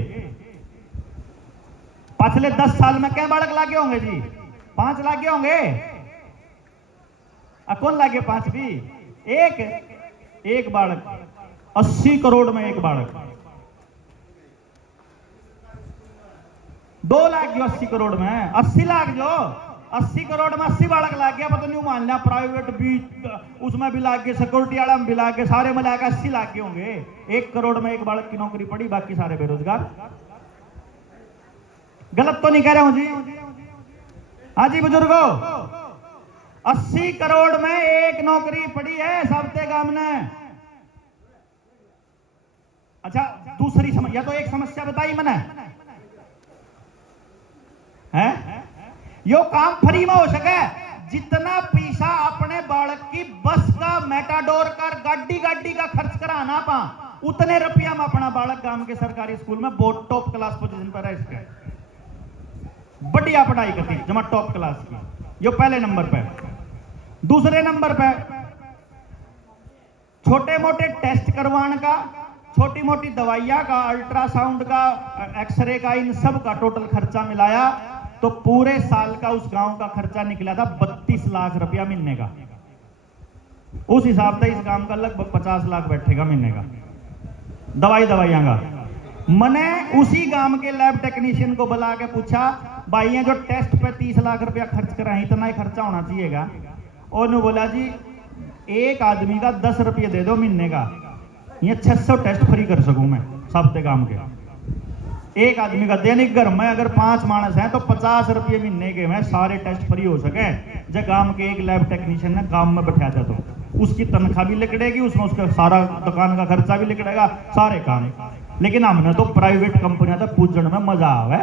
पिछले 10 साल में क्या बालक लागे होंगे जी, 5 लागे होंगे। कौन लागे 5 भी, एक बालक, 80 करोड़ में एक बालक, 2 लाख जो 80 करोड़ में, 80 लाख जो 80 करोड़ में 80 बालक लाग गया। पता नहीं मान लिया प्राइवेट भी उसमें भी लाग गए, सिक्योरिटी वाला में भी लाग गए, सारे में लाके 80 लाख के होंगे। 1 करोड़ में एक बालक की नौकरी पड़ी, बाकी सारे बेरोजगार। गलत तो नहीं कह रहा हूं जी? हाँ जी बुजुर्गो, 80 करोड़ में एक नौकरी पड़ी है सबते गांव ने। अच्छा दूसरी समस्या, तो एक समस्या बताई मैंने है, यो काम फ्री में हो सके, जितना पैसा अपने बालक की बस का, मेटाडोर का, गाड़ी का खर्च कराना पा, उतने रुपया में अपना बालक गांव के सरकारी स्कूल में बहुत टॉप क्लास पोजीशन पर है, इसके बढ़िया पढ़ाई करती जमा टॉप क्लास की। यो पहले नंबर पे। दूसरे नंबर पे छोटे मोटे टेस्ट करवाने का, छोटी मोटी दवाइयां का, अल्ट्रासाउंड का, एक्सरे का, इन सब का टोटल खर्चा मिलाया तो पूरे साल का उस गांव का खर्चा निकला था 32 लाख रुपया महीने का। उस हिसाब से इस गांव का लगभग 50 लाख बैठेगा महीने का दवाइयां का। मैंने उसी गांव के लैब टेक्नीशियन को बुला के पूछा, भाई ये जो टेस्ट पे 30 लाख रुपया खर्च कर रहे हैं, इतना ही खर्चा होना चाहिएगा? और उन्होंने बोला जी एक आदमी का 10 रुपये दे दो महीने का, ये 600 टेस्ट फ्री कर सकूं मैं सबते गांव के। एक आदमी का दैनिक घर में अगर 5 मानस हैं तो 50 रुपये महीने के में सारे टेस्ट फ्री हो सके। जब गांव के एक लैब टेक्नीशियन ने काम में बैठा था तो उसकी तनख्वाह भी लिखड़ेगी, उसमें उसका सारा दुकान का खर्चा भी लिखड़ेगा, सारे काम। लेकिन हमने तो प्राइवेट कंपनियां तक पूजन में मजा आवे,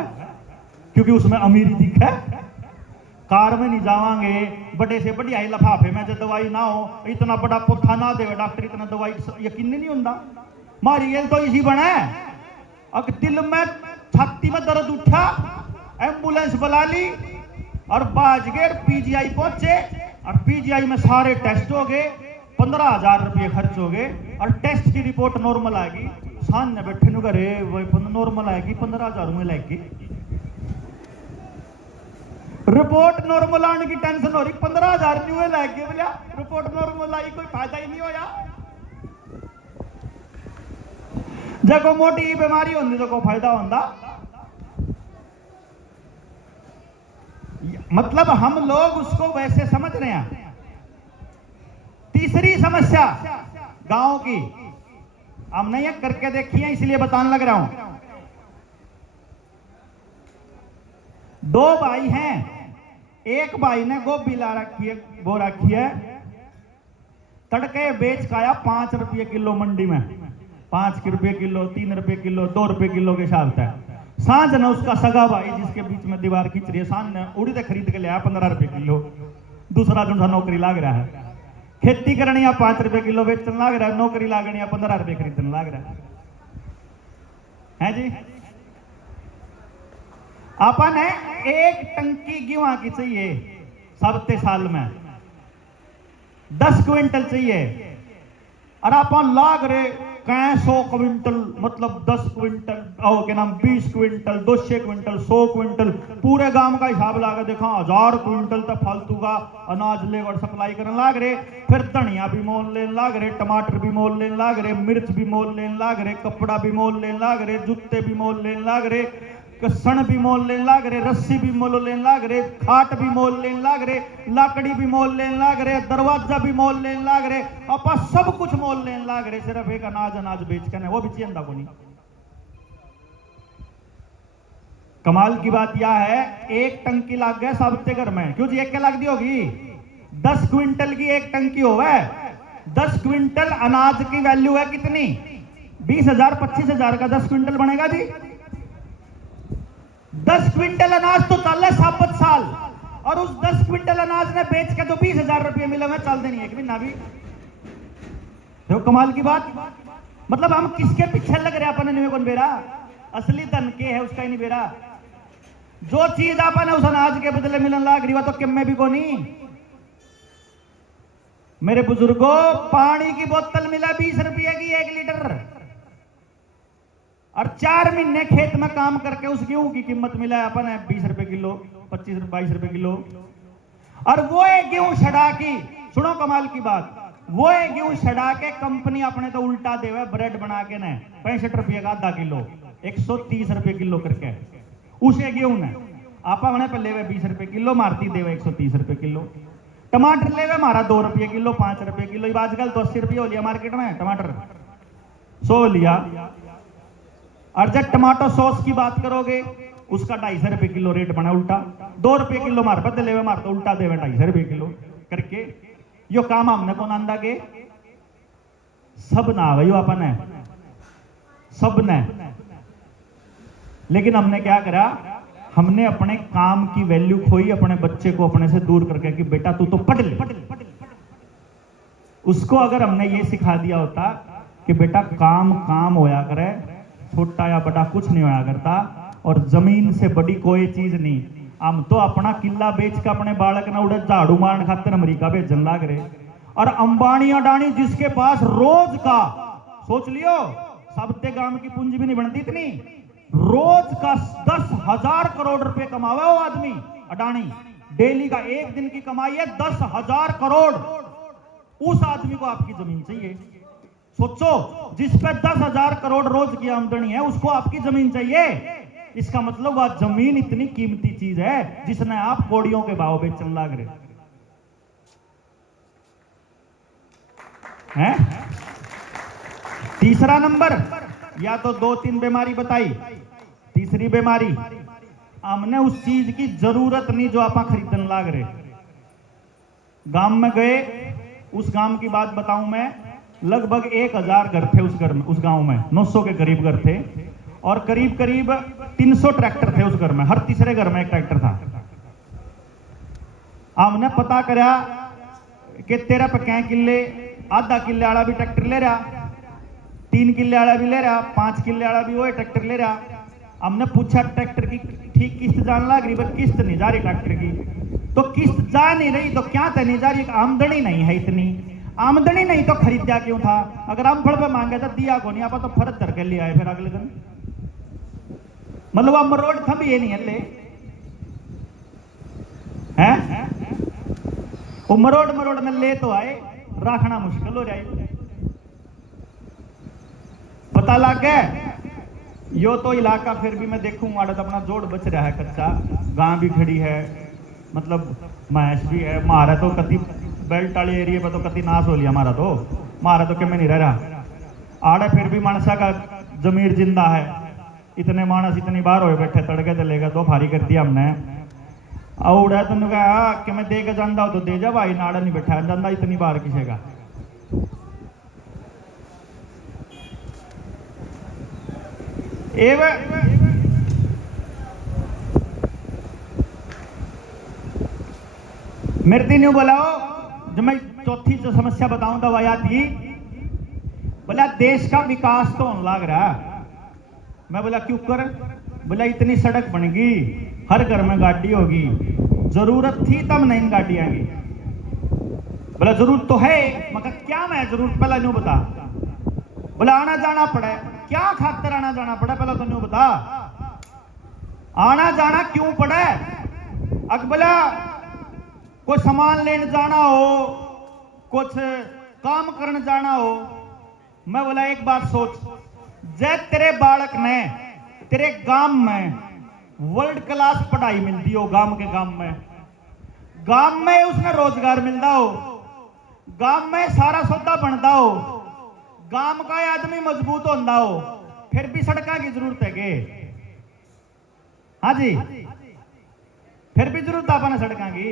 क्योंकि उसमें अमीरी दिखे। कार में नहीं जावांगे, बड़े से बढ़िया लफाफे में जब दवाई ना हो, इतना बड़ा पुट्ठा ना दे डॉक्टर, इतना दवाई यकीन नहीं होता। मारी ये तो इसी बना है, अब दिल में छाती में दर्द उठा, एम्बुलेंस बुला ली और बाजगेर पीजीआई पहुंचे, और पीजीआई में सारे टेस्ट हो गए, 15,000 रुपये खर्च हो गए, और टेस्ट की रिपोर्ट नॉर्मल आएगी। सामने बैठे नु करे वही नॉर्मल आएगी, 15,000 में लग गई रिपोर्ट। नॉर्मल आने की टेंशन हो रही, 15,000 न्यू लग गए, बोलिया रिपोर्ट नॉर्मल आई, कोई फायदा ही नहीं होया। जब को मोटी बीमारी होती तो कोई फायदा होता। मतलब हम लोग उसको वैसे समझ रहे हैं। तीसरी समस्या गांव की हमने ये करके देखी है, इसलिए बताने लग रहा हूं। 2 भाई हैं, एक भाई ने गोभी ला रखी है, वो रखी है, तड़के बेच खाया 5 रुपये किलो मंडी में, 5 रुपये किलो, 3 रुपये किलो, 2 रुपये किलो के हिसाब से। सांझ ने उसका सगा भाई जिसके बीच में दीवार खींच रही है, सांझ ने उड़ीद खरीद के लिया 15 रुपये किलो। दूसरा जो नौकरी लाग रहा है, खेती करनी है 5 रुपये किलो बेचने लाग रहा है, नौकरी लागनी है 15 रुपये खरीदने लाग रहा है जी। अपन है एक टंकी गेहूं की चाहिए सबते साल में, 10 क्विंटल चाहिए, और अपन लाग रहे 100 क्विंटल मतलब 10 क्विंटल और के नाम 20 क्विंटल 200 क्विंटल 100 क्विंटल पूरे गांव का हिसाब लाकर देखा 1000 क्विंटल तक फालतू का अनाज लेकर सप्लाई करने लाग रहे। फिर धनिया भी मोल लेने लाग रहे, टमाटर भी मोल लेने लाग रहे, मिर्च भी मोल लेने लाग रहे, कपड़ा भी मोल लेने लाग रहे, जूते भी मोल लेने लाग रहे, कसन भी मोल लेने लाग रहे, रस्सी भी मोल लेने लाग रहे, खाट भी मोल लेने लाग रहे, लाकड़ी भी मोल लेने लाग रहे, दरवाजा भी मोल लेने लाग रहे, अपा सब कुछ मोल लेने लाग रहे। सिर्फ एक अनाज बेच कर वो भी चिंता को नहीं। कमाल की बात यह है, एक टंकी लाग गए सबके घर में। क्यों जी? एक क्या लाग दी होगी? 10 क्विंटल की एक टंकी होवे। 10 क्विंटल अनाज की वैल्यू है कितनी? 20,000 25,000 का 10 क्विंटल बनेगा जी। 10 क्विंटल अनाज तो चल रहा साबत साल, और उस 10 क्विंटल अनाज ने बेच के तो 20,000 रुपये मिले हुए चल देनी एक महीना भी। तो कमाल की बात। मतलब हम किसके पीछे लग रहे अपन ने कौन बेरा? असली धन के है उसका ही नहीं बेरा। जो चीज अपन उस अनाज के बदले मिलने लाग रही तो किम में भी को नहीं। मेरे बुजुर्गों, पानी की बोतल मिला 20 रुपये की 1 लीटर, और 4 महीने खेत में काम करके उस गेहूं की कीमत मिला है अपन 20 रुपए किलो 22 रुपए किलो। और वो एक गेहूं छड़ा की, सुनो कमाल की बात, वो एक गेहूं छड़ा के कंपनी अपने तो उल्टा देवे ब्रेड बना के न 65 रुपये का आधा किलो 130 रुपये किलो करके उसे गेहूं ने आप अपने पे लेवे 20 रुपये किलो, मारती देवे 130 रुपये किलो। टमाटर लेवे मारा 2 रुपये किलो 5 रुपये किलो। आजकल तो 80 रुपये हो लिया मार्केट में टमाटर, 100 लिया। और जब टमाटो सॉस की बात करोगे उसका 250 रुपये किलो रेट बना उल्टा। 2 रुपये किलो मार बदले हुए मार तो उल्टा देवे 250 रुपये किलो करके। यो काम हमने कौन आंदा के सब ना आवे, यो अपन है सब ने। लेकिन हमने क्या करा? हमने अपने काम की वैल्यू खोई, अपने बच्चे को अपने से दूर करके कि बेटा तू तो पढ़ ले। उसको अगर हमने ये सिखा दिया होता कि बेटा काम काम होया करे, छोटा या बड़ा कुछ नहीं होया करता, और जमीन से बड़ी कोई चीज नहीं। हम तो अपना किला बेच के अपने बालक ने उड़े झाड़ू मारने खातिर अमेरिका भेजन लाग रहे। और अंबानी अडानी जिसके पास रोज का, सोच लियो सबते गांव की पूंजी भी नहीं बनती इतनी, रोज का 10,000 करोड़ रुपए कमावा वो आदमी अडानी। डेली का एक दिन की कमाई है 10,000 करोड़। उस आदमी को आपकी जमीन चाहिए। सोचो, जिस पे 10,000 करोड़ रोज की आमदनी है उसको आपकी जमीन चाहिए। इसका मतलब वह जमीन इतनी कीमती चीज है जिसने आप कौड़ियों के भाव बेचन लाग रहे हैं। तीसरा नंबर, या तो 2-3 बीमारी बताई। तीसरी बीमारी, हमने उस चीज की जरूरत नहीं जो आप खरीदने लाग रहे। गांव में गए, उस गांव की बात बताऊं मैं, लगभग 1,000 घर थे उस घर में, उस गांव में 900 के करीब घर थे, और करीब करीब 300 ट्रैक्टर थे उस घर में। हर तीसरे घर में एक ट्रैक्टर था। हमने पता करा कि तेरा पे कै किले, आधा किले वाला भी ट्रैक्टर ले रहा, 3 किले वाला भी ले रहा, 5 किले वाला भी वो ट्रैक्टर ले रहा। हमने पूछा ट्रैक्टर की ठीक किस्त जान लग रही, पर किस्त नहीं जा रही ट्रैक्टर की। तो किस्त जा नहीं रही तो क्या नहीं जा रही? आमदनी नहीं है इतनी। आमदनी नहीं तो खरीदा क्यों था? अगर हम फड़ पे मांगे तो दिया को नहीं, आप तो फर्ज धर के ले आए फिर अगले दिन। मतलब अब मरोड़ था भी ये नहीं है ले हैं, वो मरोड़ में ले तो आए, रखना मुश्किल हो जाए। पता लग गया यो तो इलाका फिर भी मैं देखूंगा अपना जोड़ बच रहा है कच्चा, गां भी खड़ी है, मतलब महस भी है। मारा तो कति बेल्ट वाले एरिया पर तो कति नाश हो लिया हमारा, तो मारा तो क्या नहीं रह रहा आड़े। फिर भी मानसा का जमीर जिंदा है। इतने मानस इतनी बार हो बैठे, तड़के चलेगा तो भारी कर दिया हमने। और तुमने कहा कि मैं दे के जाना हो तो दे जा भाई, नाड़ा नहीं बैठा जाता इतनी बार किसी का। मेरे दिन यूं बोलाओ, जब मैं चौथी जो समस्या बताऊं तो वह थी, बोला देश का विकास तो होने लग रहा। मैं बोला क्यों कर? बोला इतनी सड़क बन गई, हर घर में गाड़ी होगी, जरूरत थी तब नहीं गाड़ी आएंगी। बोला जरूरत तो है, मगर क्या मैं जरूरत पहला नहीं बता। बोला बोला आना जाना पड़े, क्या खातर आना जाना पड़े, पहले तो नहीं बता, आना जाना क्यों पड़े? अकबला कोई सामान लेने जाना हो, कुछ काम करने जाना हो, मैं बोला एक बात सोच, जब तेरे बालक ने तेरे गांव में वर्ल्ड क्लास पढ़ाई मिलती हो, गांव में उसने रोजगार मिलता हो, गांव में सारा सौदा बनता हो, गांव का आदमी मजबूत होता हो, फिर भी सड़क की जरूरत है के? हाँ जी, फिर भी जरूरत अपने सड़क की।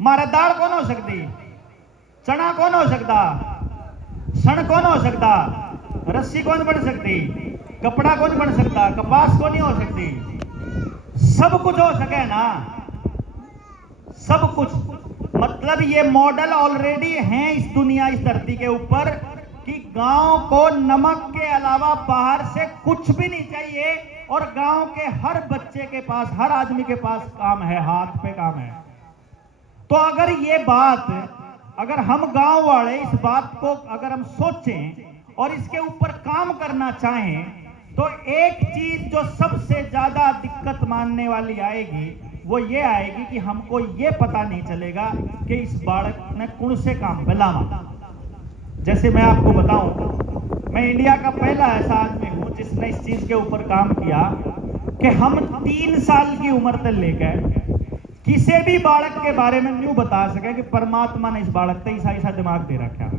मारा दाल कौन हो सकती, चना कौन हो सकता, सन कौन हो सकता, रस्सी कौन बन सकती, कपड़ा कौन बन सकता, कपास कौन नहीं हो सकती, सब कुछ हो सके ना, सब कुछ। मतलब ये मॉडल ऑलरेडी हैं इस दुनिया, इस धरती के ऊपर, कि गांव को नमक के अलावा बाहर से कुछ भी नहीं चाहिए, और गांव के हर बच्चे के पास, हर आदमी के पास काम है, हाथ पे काम है। तो अगर ये बात, अगर हम गांव वाले इस बात को अगर हम सोचें और इसके ऊपर काम करना चाहें, तो एक चीज जो सबसे ज्यादा दिक्कत मानने वाली आएगी वो ये आएगी कि हमको ये पता नहीं चलेगा कि इस बालक ने कौन से काम पे लामा। जैसे मैं आपको बताऊं, मैं इंडिया का पहला ऐसा आदमी हूं जिसने इस चीज के ऊपर काम किया कि हम 3 साल की उम्र तक लेकर किसी भी बालक के बारे में न्यू बता सके कि परमात्मा ने इस बालक को ऐसा दिमाग दे रखा,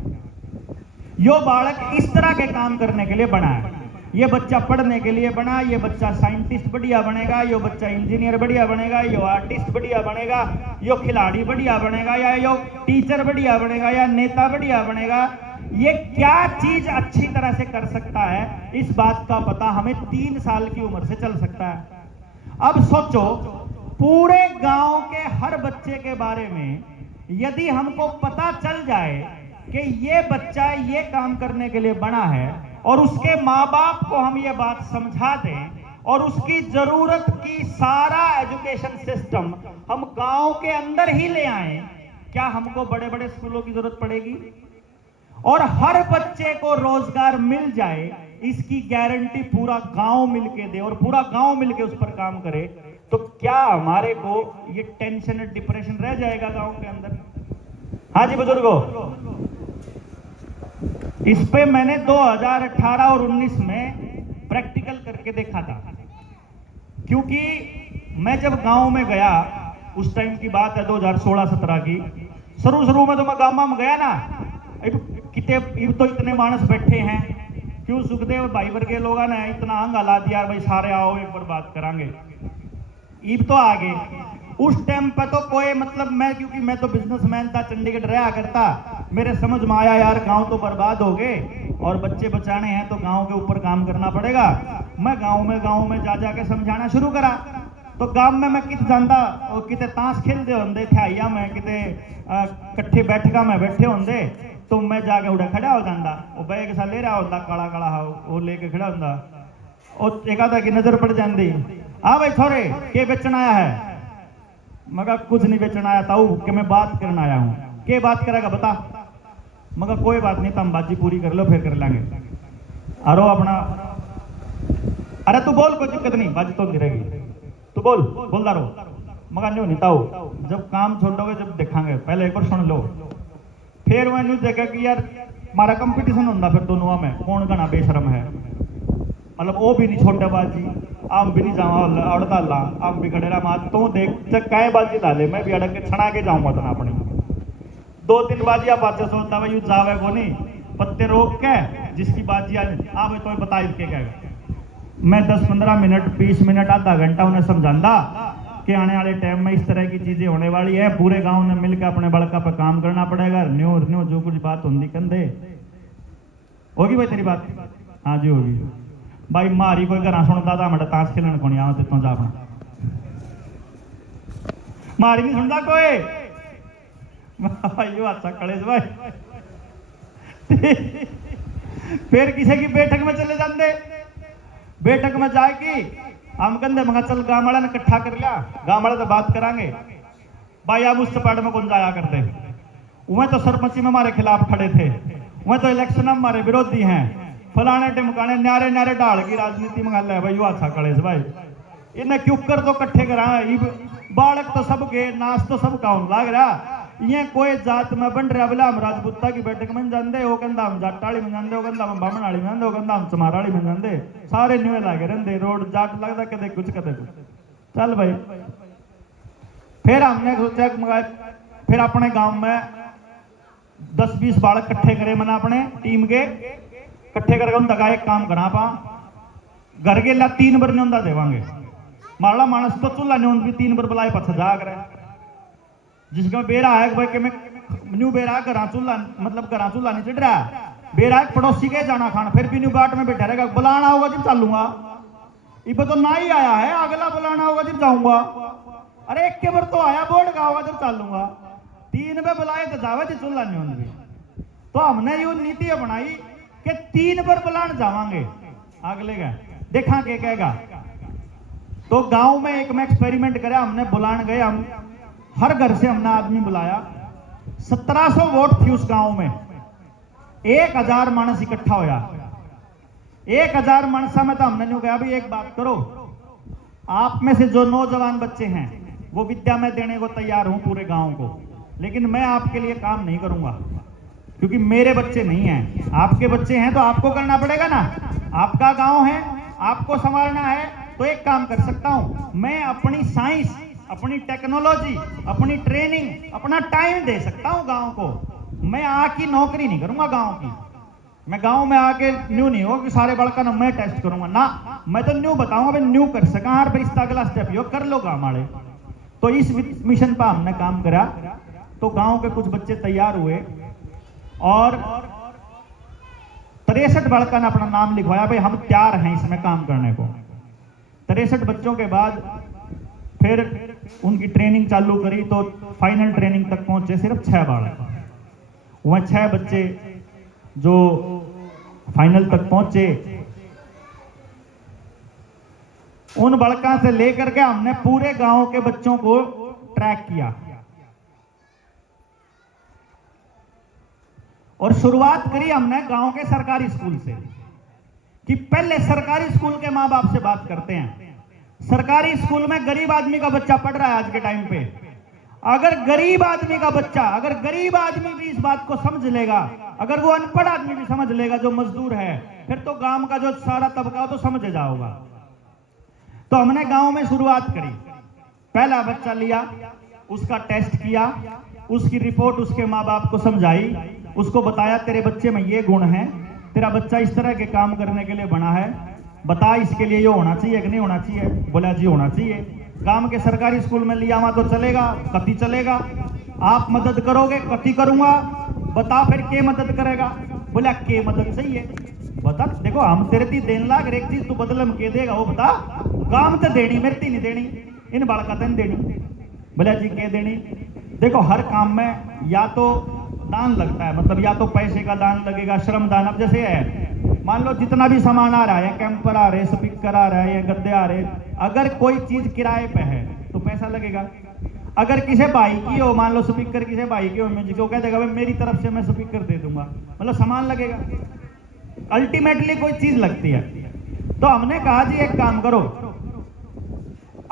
यो बालक इस तरह के काम करने के लिए बना है, ये बच्चा पढ़ने के लिए बना, ये बच्चा साइंटिस्ट बढ़िया बनेगा, यो बच्चा इंजीनियर बढ़िया बनेगा, यो आर्टिस्ट बढ़िया बनेगा, यो खिलाड़ी बढ़िया बनेगा, या यो टीचर बढ़िया बनेगा, या नेता बढ़िया बनेगा। ये क्या चीज अच्छी तरह से कर सकता है, इस बात का पता हमें 3 साल की उम्र से चल सकता है। अब सोचो, पूरे गांव के हर बच्चे के बारे में यदि हमको पता चल जाए कि ये बच्चा ये काम करने के लिए बना है, और उसके माँ बाप को हम ये बात समझा दें, और उसकी जरूरत की सारा एजुकेशन सिस्टम हम गांव के अंदर ही ले आए, क्या हमको बड़े बड़े स्कूलों की जरूरत पड़ेगी? और हर बच्चे को रोजगार मिल जाए, इसकी गारंटी पूरा गांव मिलके दे, और पूरा गांव मिलके उस पर काम करे, तो क्या हमारे को ये टेंशन और डिप्रेशन रह जाएगा गांव के अंदर? हाँ जी बुजुर्गों, इस पे मैंने 2018 और 19 में प्रैक्टिकल करके देखा था, क्योंकि मैं जब गांव में गया, उस टाइम की बात है 2016-17 की, शुरू में तो मैं गांव में गया ना, कितने तो इतने मानस बैठे हैं, क्यों सुखदेव भाई वर्गे लोग ने इतना अंग हला दिया, भाई सारे आओ एक बार बात करांगे, ईब तो आगे। उस टाइम पे तो कोई मतलब, मैं क्योंकि मैं तो बिजनेसमैन था, चंडीगढ़ रहा करता, मेरे समझ में आया यार गांव तो बर्बाद हो गए और बच्चे बचाने हैं तो गांव के ऊपर काम करना पड़ेगा। मैं गांव में जा जाके समझाना शुरू करा। तो गांव में मैं कित जाता और किते ताश खेलते होंगे थाइया में, किते कट्ठे बैठका में बैठे होंगे, तो मैं जाके उड़ा खड़ा हो जाता, वो बैग सा ले रहा होता, काला काला वो लेके खड़ा होता, और एक आधा की नजर पड़ जाती, हाँ भाई थोड़े के बेचना आया है? मगर कुछ नहीं बेचना आया था कि मैं बात करना आया हूं। के बात करेगा बता? मगर कोई बात नहीं, तुम बाजी पूरी कर लो फिर कर लेंगे। अरे अपना, अरे तू बोल, कोई दिक्कत नहीं, बाजी तो गिरेगी, तू बोलता रहो। मगर नहीं ताऊ, जब काम छोड़ोगे जब देखांगे, पहले एक बार सुन लो, फिर मैं न्यूज देखा कि यार हमारा कंपटीशन होता फिर दोनों में कौन घना बेशरम है, मतलब वो भी नहीं छोटे बाजी, आप भी नहीं जावा अड़ता ला, आप भी खड़े रहा मात तो देख कहे बाजी डाले, मैं भी अड़क के छड़ा के जाऊंगा तना अपनी 2-3 बाजी आप बात सोचता भाई जावे को नहीं, पत्ते रोक के जिसकी बाजी आ भाई तुम्हें बता इसके क्या। मैं 10-15 मिनट 20 मिनट आधा घंटा उन्हें समझाता कि आने वाले टाइम में इस तरह की चीजें होने वाली है, पूरे गांव ने मिलकर अपने बड़का पर काम करना पड़ेगा, न्यू जो कुछ बात होगी कंधे होगी भाई तेरी बात? हाँ जी होगी भाई। मारी कोई घर सुनता था, मैं ताश खेलन को नहीं आवा तो जा अपना, मारी नहीं सुनता कोई भाई, अच्छा कलेश भाई। फिर किसी की बैठक में चले जाते, बैठक में जाएगी, हम कहते मगर चल गांव वाला ने इकट्ठा कर लिया, गांव वाले तो बात करांगे भाई, आप उस चपाट में कौन जाया करते, वह तो सरपंची में हमारे खिलाफ खड़े थे, वह तो इलेक्शन में हमारे विरोधी हैं, फलाने टिमकाने न्यारे न्यारे ढाल की राजनीति में गल है भाई, वो अच्छा कलेस भाई इन्हें क्यूकर तो कट्ठे करा बालक तो सब के नाच तो सब काउन लाग रहा ये कोई जात में बन रहा बोला हम राजपूता की बैठक में जाते वो कहता हम जट वाली में जाते वो कहता हम बामण वाली में जाते वो कहता हम चमार वाली में जाते सारे न्यूए लागे रहते रोड जाट लगता कदे कुछ चल भाई। फिर हमने सोचा फिर अपने गांव में 10-20 बालक इकट्ठे करे मैंने अपने टीम के इकट्ठे करके उन तक एक काम करा पा घर के ला 3 बार न्योंदा देवांगे माला मानस तो चूल्हा न्योंद भी 3 बार बुलाए पछ जाग रहे जिसका बेरा है भाई कि मैं न्यू बेरा घरा चूल्हा मतलब घरा चूल्हा नहीं चढ़ रहा बेरा एक पड़ोसी के जाना खाना फिर भी न्यू बाट में बैठा रहेगा बुलाना होगा जब चलूंगा इब तो ना ही आया है अगला बुलाना होगा जब जाऊंगा अरे एक के बार तो आया बोर्ड का होगा जब चलूंगा 3 पे बुलाए तो जावे जी चूल्हा नहीं होंगे तो हमने ये नीति अपनाई कि 3 बार बुलाने जावांगे अगले का देखा के कहेगा तो गांव में एक में एक्सपेरिमेंट करा हमने बुलाने गए हम हर घर से हमने आदमी बुलाया 1700 वोट थी उस गांव में 1000 मानस इकट्ठा होया 1000 मानसा में तो हमने न्यू कहा भाई एक बात करो आप में से जो नौजवान बच्चे हैं वो विद्या में देने को तैयार हूं पूरे गांव को लेकिन मैं आपके लिए काम नहीं करूंगा क्योंकि मेरे बच्चे नहीं हैं आपके बच्चे हैं तो आपको करना पड़ेगा ना आपका गांव है आपको संभालना है तो एक काम कर सकता हूं मैं अपनी साइंस अपनी टेक्नोलॉजी अपनी ट्रेनिंग अपना टाइम दे सकता हूं गांव को मैं आके नौकरी नहीं करूंगा गांव की मैं गांव में आके न्यू नहीं हो कि सारे बड़का ना मैं टेस्ट करूंगा ना मैं तो न्यू बताऊंगा भाई न्यू कर सका हर भाई इसका अगला स्टेप यो कर लो गांव वाले तो इस मिशन पर हमने काम करा तो गांव के कुछ बच्चे तैयार हुए और 63 बड़का ने अपना नाम लिखवाया भाई हम तैयार हैं इसमें काम करने को 63 बच्चों के बाद फिर उनकी ट्रेनिंग चालू करी तो फाइनल ट्रेनिंग तक पहुंचे सिर्फ 6 बालक वह 6 बच्चे जो फाइनल तक पहुंचे उन बड़का से लेकर के हमने पूरे गांव के बच्चों को ट्रैक किया और शुरुआत करी हमने गांव के सरकारी स्कूल से कि पहले सरकारी स्कूल के मां बाप से बात करते हैं सरकारी स्कूल में गरीब आदमी का बच्चा पढ़ रहा है आज के टाइम पे अगर गरीब आदमी का बच्चा अगर गरीब आदमी भी इस बात को समझ लेगा अगर वो अनपढ़ आदमी भी समझ लेगा जो मजदूर है फिर तो गांव का जो सारा तबका तो समझ जाओगा तो हमने गांव में शुरुआत करी पहला बच्चा लिया उसका टेस्ट किया उसकी रिपोर्ट उसके माँ बाप को समझाई उसको बताया तेरे बच्चे में ये गुण है तेरा बच्चा इस तरह के काम करने के लिए बना है बता इसके लिए ये होना चाहिए कि नहीं होना चाहिए बोला जी होना चाहिए गांव के सरकारी स्कूल में लिया वहां तो चलेगा कति चलेगा आप मदद करोगे कति करूंगा बता फिर के मदद करेगा बोला के मदद चाहिए बता देखो हम तेरे ती देन लाग एक चीज तू बदल में के देगा वो बता काम तो देनी मेरे ती नहीं देनी इन बालका तो नहीं देनी बोला जी के देनी देखो हर काम में या तो दान लगता है मतलब या तो पैसे का दान लगेगा श्रम दान अब जैसे है मान लो जितना भी सामान आ रहा है कैंपर आ रहे स्पीकर आ रहा है या गद्दे आ रहे अगर कोई चीज किराए पे है तो पैसा लगेगा अगर किसी भाई की हो मान लो स्पीकर किसी भाई की हो म्यूजिक को कह देगा भाई मेरी तरफ से मैं स्पीकर दे दूंगा मतलब सामान लगेगा अल्टीमेटली कोई चीज लगती है तो हमने कहा जी एक काम करो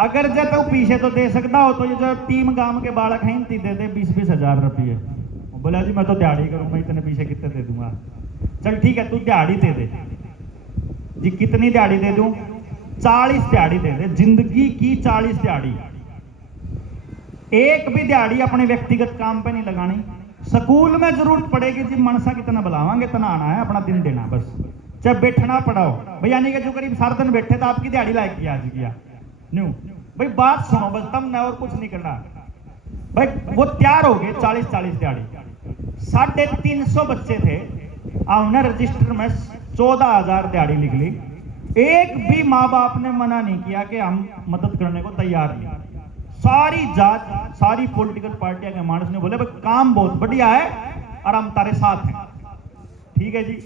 अगर जब तो पीछे तो दे सकता हो तो ये जो टीम गांव के बालक हैं इनती दे दे 20-20 हजार रुपये बोला जी मैं तो दिहाड़ी करूंगा इतने पीछे कितने दे दूंगा चल ठीक है तू दिहाड़ी दे दे जी कितनी दिहाड़ी दे दूं 40 दिहाड़ी दे दे जिंदगी की 40 दिहाड़ी एक भी दिहाड़ी अपने व्यक्तिगत काम पे नहीं लगानी स्कूल में जरूरत पड़ेगी जी मनसा कितना बुलावांगे इतना आना है अपना दिन देना बस चाहे बैठना पड़ाओ भाई यानी कि जो करीब सारा दिन बैठे था आपकी दिहाड़ी लायक किया आज किया न्यू भाई बात सुनो बस तब न और कुछ नहीं करना भाई वो तैयार हो गए 40 दिहाड़ी 350 बच्चे थे हमने रजिस्टर में 14,000 दिहाड़ी लिख ली एक भी माँ बाप ने मना नहीं किया कि हम मदद करने को तैयार नहीं सारी जात सारी पॉलिटिकल पार्टियां के मानस ने बोले भाई काम बहुत बढ़िया है और हम तारे साथ हैं ठीक है जी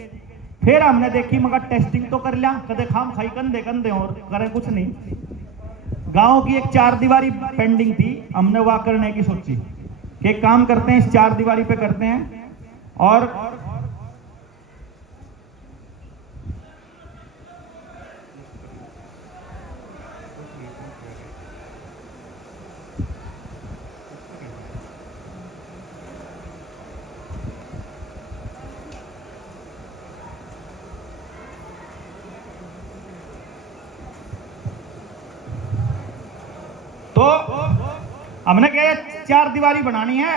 फिर हमने देखी मगर टेस्टिंग तो कर लिया कदे खाम खाई कंधे कंधे और करें कुछ नहीं गांव की एक 4 दीवारी पेंडिंग थी हमने वह करने की सोची कि एक काम करते हैं इस 4 दीवारी पे करते हैं और हमने क्या चार दीवारी बनानी है,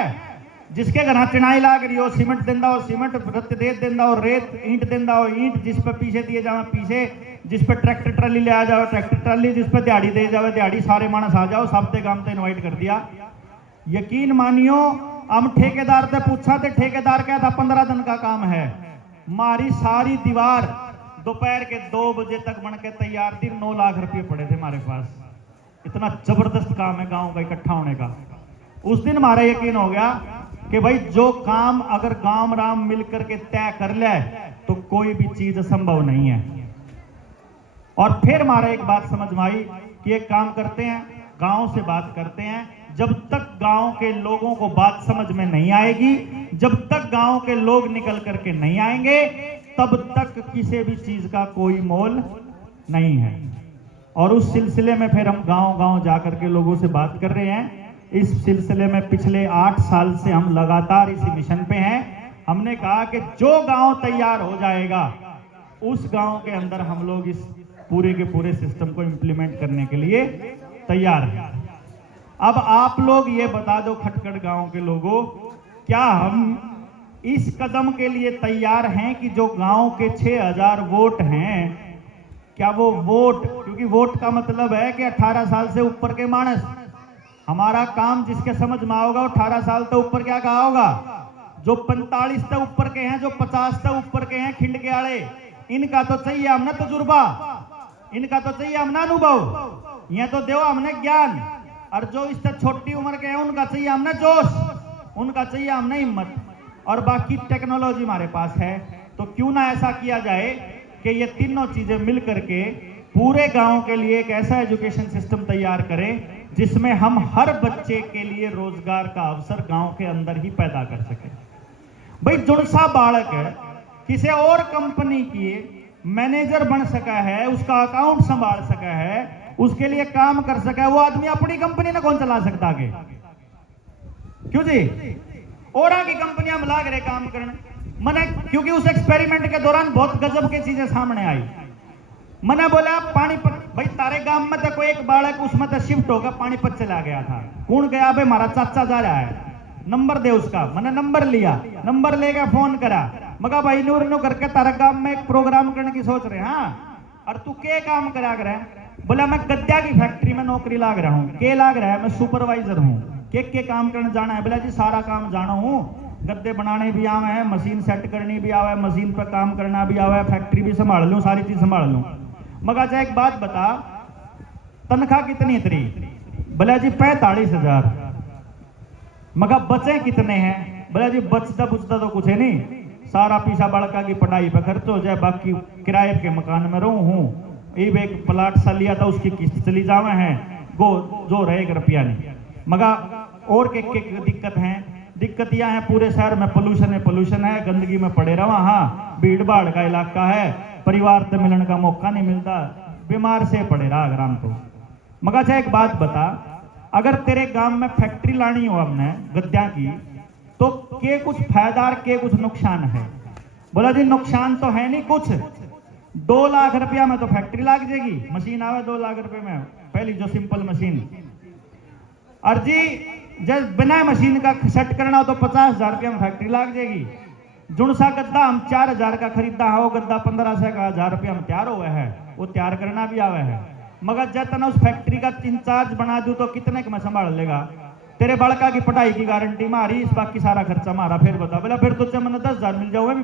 जिसके घर चिनाई लाग रही हो सीमेंट देंदा हो सीमेंट, रत्त दे देंदा हो रेत, ईंट देंदा हो ईंट, जिस पे पीछे दिए जावे पीछे, जिस पे ट्रैक्टर ट्राली ले आ जाओ ट्रैक्टर ट्राली, जिस पे दिहाड़ी दे जावे दिहाड़ी, सारे मानस आ जाओ, सब ते काम ते इनवाइट कर दिया। यकीन मानियो हम ठेकेदार से पूछा तो ठेकेदार क्या था 15 दिन का काम है। हमारी सारी दीवार दोपहर के 2 बजे तक बन के तैयार थी, 9 लाख रुपए पड़े थे हमारे पास। इतना जबरदस्त काम है गांव का इकट्ठा होने का। उस दिन हमारा यकीन हो गया कि भाई जो काम अगर गांव राम मिलकर के तय कर ले तो कोई भी चीज असंभव नहीं है। और फिर हमारा एक बात समझ में आई कि एक काम करते हैं, गांव से बात करते हैं। जब तक गांव के लोगों को बात समझ में नहीं आएगी, जब तक गांव के लोग निकल करके नहीं आएंगे, तब तक किसी भी चीज का कोई मोल नहीं है। और उस सिलसिले में फिर हम गांव-गांव जाकर के लोगों से बात कर रहे हैं। इस सिलसिले में पिछले 8 साल से हम लगातार इसी मिशन पे हैं। हमने कहा कि जो गांव तैयार हो जाएगा उस गांव के अंदर हम लोग इस पूरे के पूरे सिस्टम को इंप्लीमेंट करने के लिए तैयार हैं। अब आप लोग ये बता दो खटखट गांव के लोगों, क्या हम इस कदम के लिए तैयार हैं कि जो गांव के 6000 वोट हैं, क्या वो वोट, क्योंकि वोट का मतलब है कि 18 साल से ऊपर के मानस, हमारा काम जिसके समझ में आओगा वो 18 साल से ऊपर क्या कहा होगा, जो 45 से ऊपर के हैं, जो 50 से ऊपर के हैं खिंड के आड़े, इनका तो चाहिए हमने तजुर्बा, इनका तो चाहिए हमने अनुभव, ये तो दो हमने ज्ञान। और जो इससे छोटी उम्र के हैं उनका चाहिए हमने जोश, उनका चाहिए हमने हिम्मत। और बाकी टेक्नोलॉजी हमारे पास है, तो क्यों ना ऐसा किया जाए कि ये तीनों चीजें मिल करके पूरे गांव के लिए एक ऐसा एजुकेशन सिस्टम तैयार करें जिसमें हम हर बच्चे के लिए रोजगार का अवसर गांव के अंदर ही पैदा कर सके। भाई जुड़सा बालक है, किसी और कंपनी की मैनेजर बन सका है, उसका अकाउंट संभाल सका है, उसके लिए काम कर सका है, वो आदमी अपनी कंपनी ना कौन चला सकता आगे? क्यों जी? और की कंपनियां मिला करे काम करने मने, क्योंकि उस एक्सपेरिमेंट के दौरान बहुत गजब की चीजें सामने आई। मैंने बोला पानीपत, भाई तारे गांव में तो कोई एक बालक उसमें तो शिफ्ट होकर पानीपत चला गया था। कौन गया? भाई हमारा चाचा जा रहा है, नंबर दे उसका। मैंने नंबर लिया, नंबर लेकर फोन करा, मगा भाई नूर नो करके तारा गांव में एक प्रोग्राम करने की सोच रहे हैं। हाँ, और तू क्या काम करा कर? बोला मैं गद्दा की फैक्ट्री में नौकरी लाग रहा हूँ। के लाग रहा है? मैं सुपरवाइजर हूँ। के काम करने जाना है? बोला जी सारा काम जाना हूँ, गद्दे बनाने भी आवे है, मशीन सेट करनी भी आवे, मशीन पर काम करना भी आवे, फैक्ट्री भी संभाल लूँ, सारी चीज संभाल लूँ। मगा चाहे एक बात बता, तनख्वाह कितनी तेरी? बोला जी 45,000। मगा बचे कितने हैं? बोला जी बचता बुचता तो कुछ है नहीं, सारा पीछा बड़का की पढ़ाई पर खर्च हो जाए, बाकी किराए के मकान में रहूं हूँ। एक प्लाट सा लिया था, उसकी किस्त चली जावे है, गो जो रहे 1 रुपया नहीं। मगा और के दिक्कत है? दिक्कत यह है पूरे शहर में पोल्यूशन है, गंदगी में पड़े रहा। हाँ, भीड़ भाड़ का इलाका है, परिवार से मिलने का मौका नहीं मिलता, बीमार से पड़े रहा ग्राम को। मगा चाहे एक बात बता, अगर तेरे गांव में फैक्ट्री लानी हो हमने गद्दा की, तो के कुछ फायदा के कुछ नुकसान है? बोला जी नुकसान तो है नहीं कुछ, 2 लाख रुपया में तो फैक्ट्री लाग जाएगी। मशीन आवे 2 लाख रुपए में, पहली जो सिंपल मशीन। और जी जब बिना मशीन का सेट करना हो तो 50,000 रुपया में फैक्ट्री लाग जाएगी। जुड़सा गद्दा हम 4,000 का खरीदा है, वो गद्दा 1500 का 1000 रुपया में तैयार हुआ है, वो तैयार करना भी आवे है। मगर जब तना उस फैक्ट्री का इंचार्ज बना दूं तो कितने का मैं संभाल लेगा? तेरे बड़का की पढ़ाई की गारंटी मारी, इस बाकी सारा खर्चा मारा। फिर बता, बोला फिर तुझे मैंने 10,000 मिल जाऊंगा भी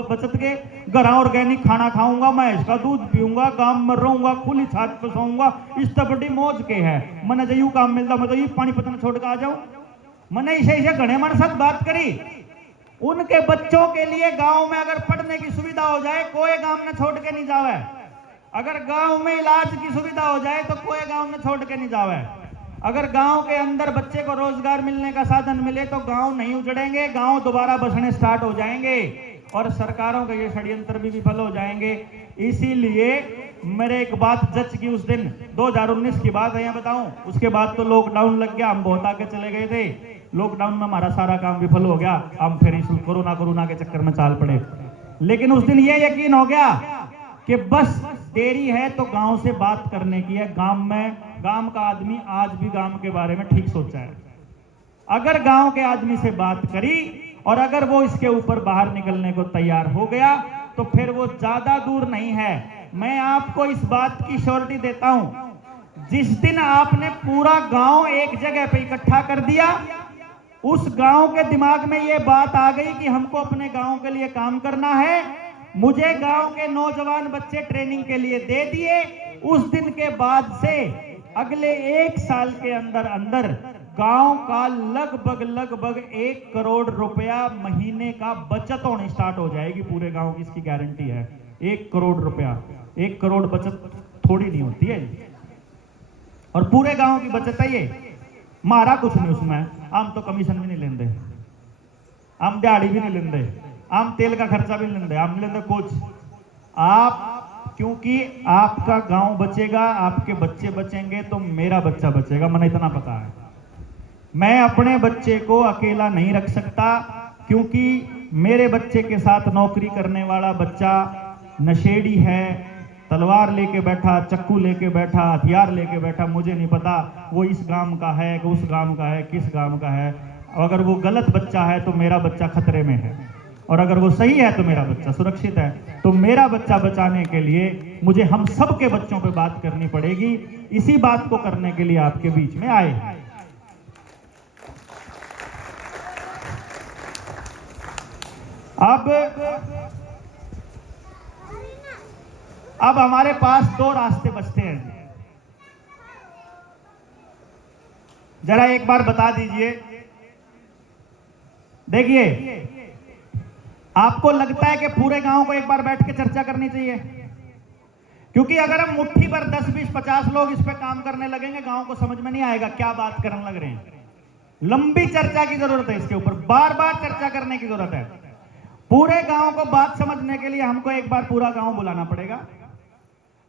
बचत के, घर ऑर्गेनिक खाना खाऊंगा, मैं इसका दूध पीऊंगा, गांव में रहूंगा, खुली छात पे सोऊंगा, इस तो बड़ी मौज के है। मैंने जो यूं काम मिलता मैं तो ये पानी पतना छोड़ के आ जाऊं। मैंने इसे घने मन साथ बात करी, उनके बच्चों के लिए गांव में अगर पढ़ने की सुविधा हो जाए, कोई गांव में छोड़ के नहीं जावे। अगर गांव में इलाज की सुविधा हो जाए तो कोई गांव में छोड़ के नहीं जावे। अगर गांव के अंदर बच्चे को रोजगार मिलने का साधन मिले तो गांव नहीं उजड़ेंगे, गांव दोबारा बसने स्टार्ट हो जाएंगे और सरकारों के ये षड्यंत्र भी विफल हो जाएंगे। इसीलिए मेरे एक बात जच की उस दिन 2019 की बात है, यहाँ बताऊं, उसके बाद तो लॉकडाउन लग गया, हम बहुत आगे चले गए थे। लॉकडाउन में हमारा सारा काम विफल हो गया, हम फिर इस कोरोना के चक्कर में चाल पड़े। लेकिन उस दिन ये यकीन हो गया कि बस देरी है तो गांव से बात करने की है, गांव में गांव का आदमी आज भी गांव के बारे में ठीक सोचा है। अगर गांव के आदमी से बात करी और अगर वो इसके ऊपर बाहर निकलने को तैयार हो गया तो फिर वो ज्यादा दूर नहीं है। मैं आपको इस बात की श्योरिटी देता हूं, जिस दिन आपने पूरा गांव एक जगह पे इकट्ठा कर दिया, उस गांव के दिमाग में ये बात आ गई कि हमको अपने गांव के लिए काम करना है, मुझे गांव के नौजवान बच्चे ट्रेनिंग के लिए दे दिए, उस दिन के बाद से अगले 1 साल के अंदर अंदर गांव का लगभग 1 करोड़ रुपया महीने का बचत होनी स्टार्ट हो जाएगी पूरे गांव की, इसकी गारंटी है। 1 करोड़ रुपया, 1 करोड़ बचत थोड़ी नहीं होती है, और पूरे गांव की बचत है ये। मारा कुछ नहीं उसमें, हम तो कमीशन भी नहीं लेंगे, हम दिहाड़ी भी नहीं लेंगे, हम तेल का खर्चा भी नहीं लेंगे, हम नहीं लेंगे कुछ। आप, क्योंकि आपका गांव बचेगा, आपके बच्चे बचेंगे तो मेरा बच्चा बचेगा, मैंने इतना पता है। मैं अपने बच्चे को अकेला नहीं रख सकता, क्योंकि मेरे बच्चे के साथ नौकरी करने वाला बच्चा नशेड़ी है, तलवार लेके बैठा, चक्कू लेके बैठा, हथियार लेके बैठा, मुझे नहीं पता वो इस गांव का है कि उस गांव का है, किस गांव का है। अगर वो गलत बच्चा है तो मेरा बच्चा खतरे में है, और अगर वो सही है तो मेरा बच्चा सुरक्षित है। तो मेरा बच्चा बचाने के लिए मुझे हम सब के बच्चों पे बात करनी पड़ेगी। इसी बात को करने के लिए आपके बीच में आए। अब हमारे पास 2 रास्ते बचते हैं। जरा एक बार बता दीजिए, देखिए, आपको लगता है कि पूरे गांव को एक बार बैठ के चर्चा करनी चाहिए? क्योंकि अगर हम मुट्ठी पर 10, 20, 50 लोग इस पे काम करने लगेंगे, गांव को समझ में नहीं आएगा क्या बात करने लग रहे हैं। लंबी चर्चा की जरूरत है, इसके ऊपर बार बार चर्चा करने की जरूरत है। पूरे गांव को बात समझने के लिए हमको एक बार पूरा गांव बुलाना पड़ेगा।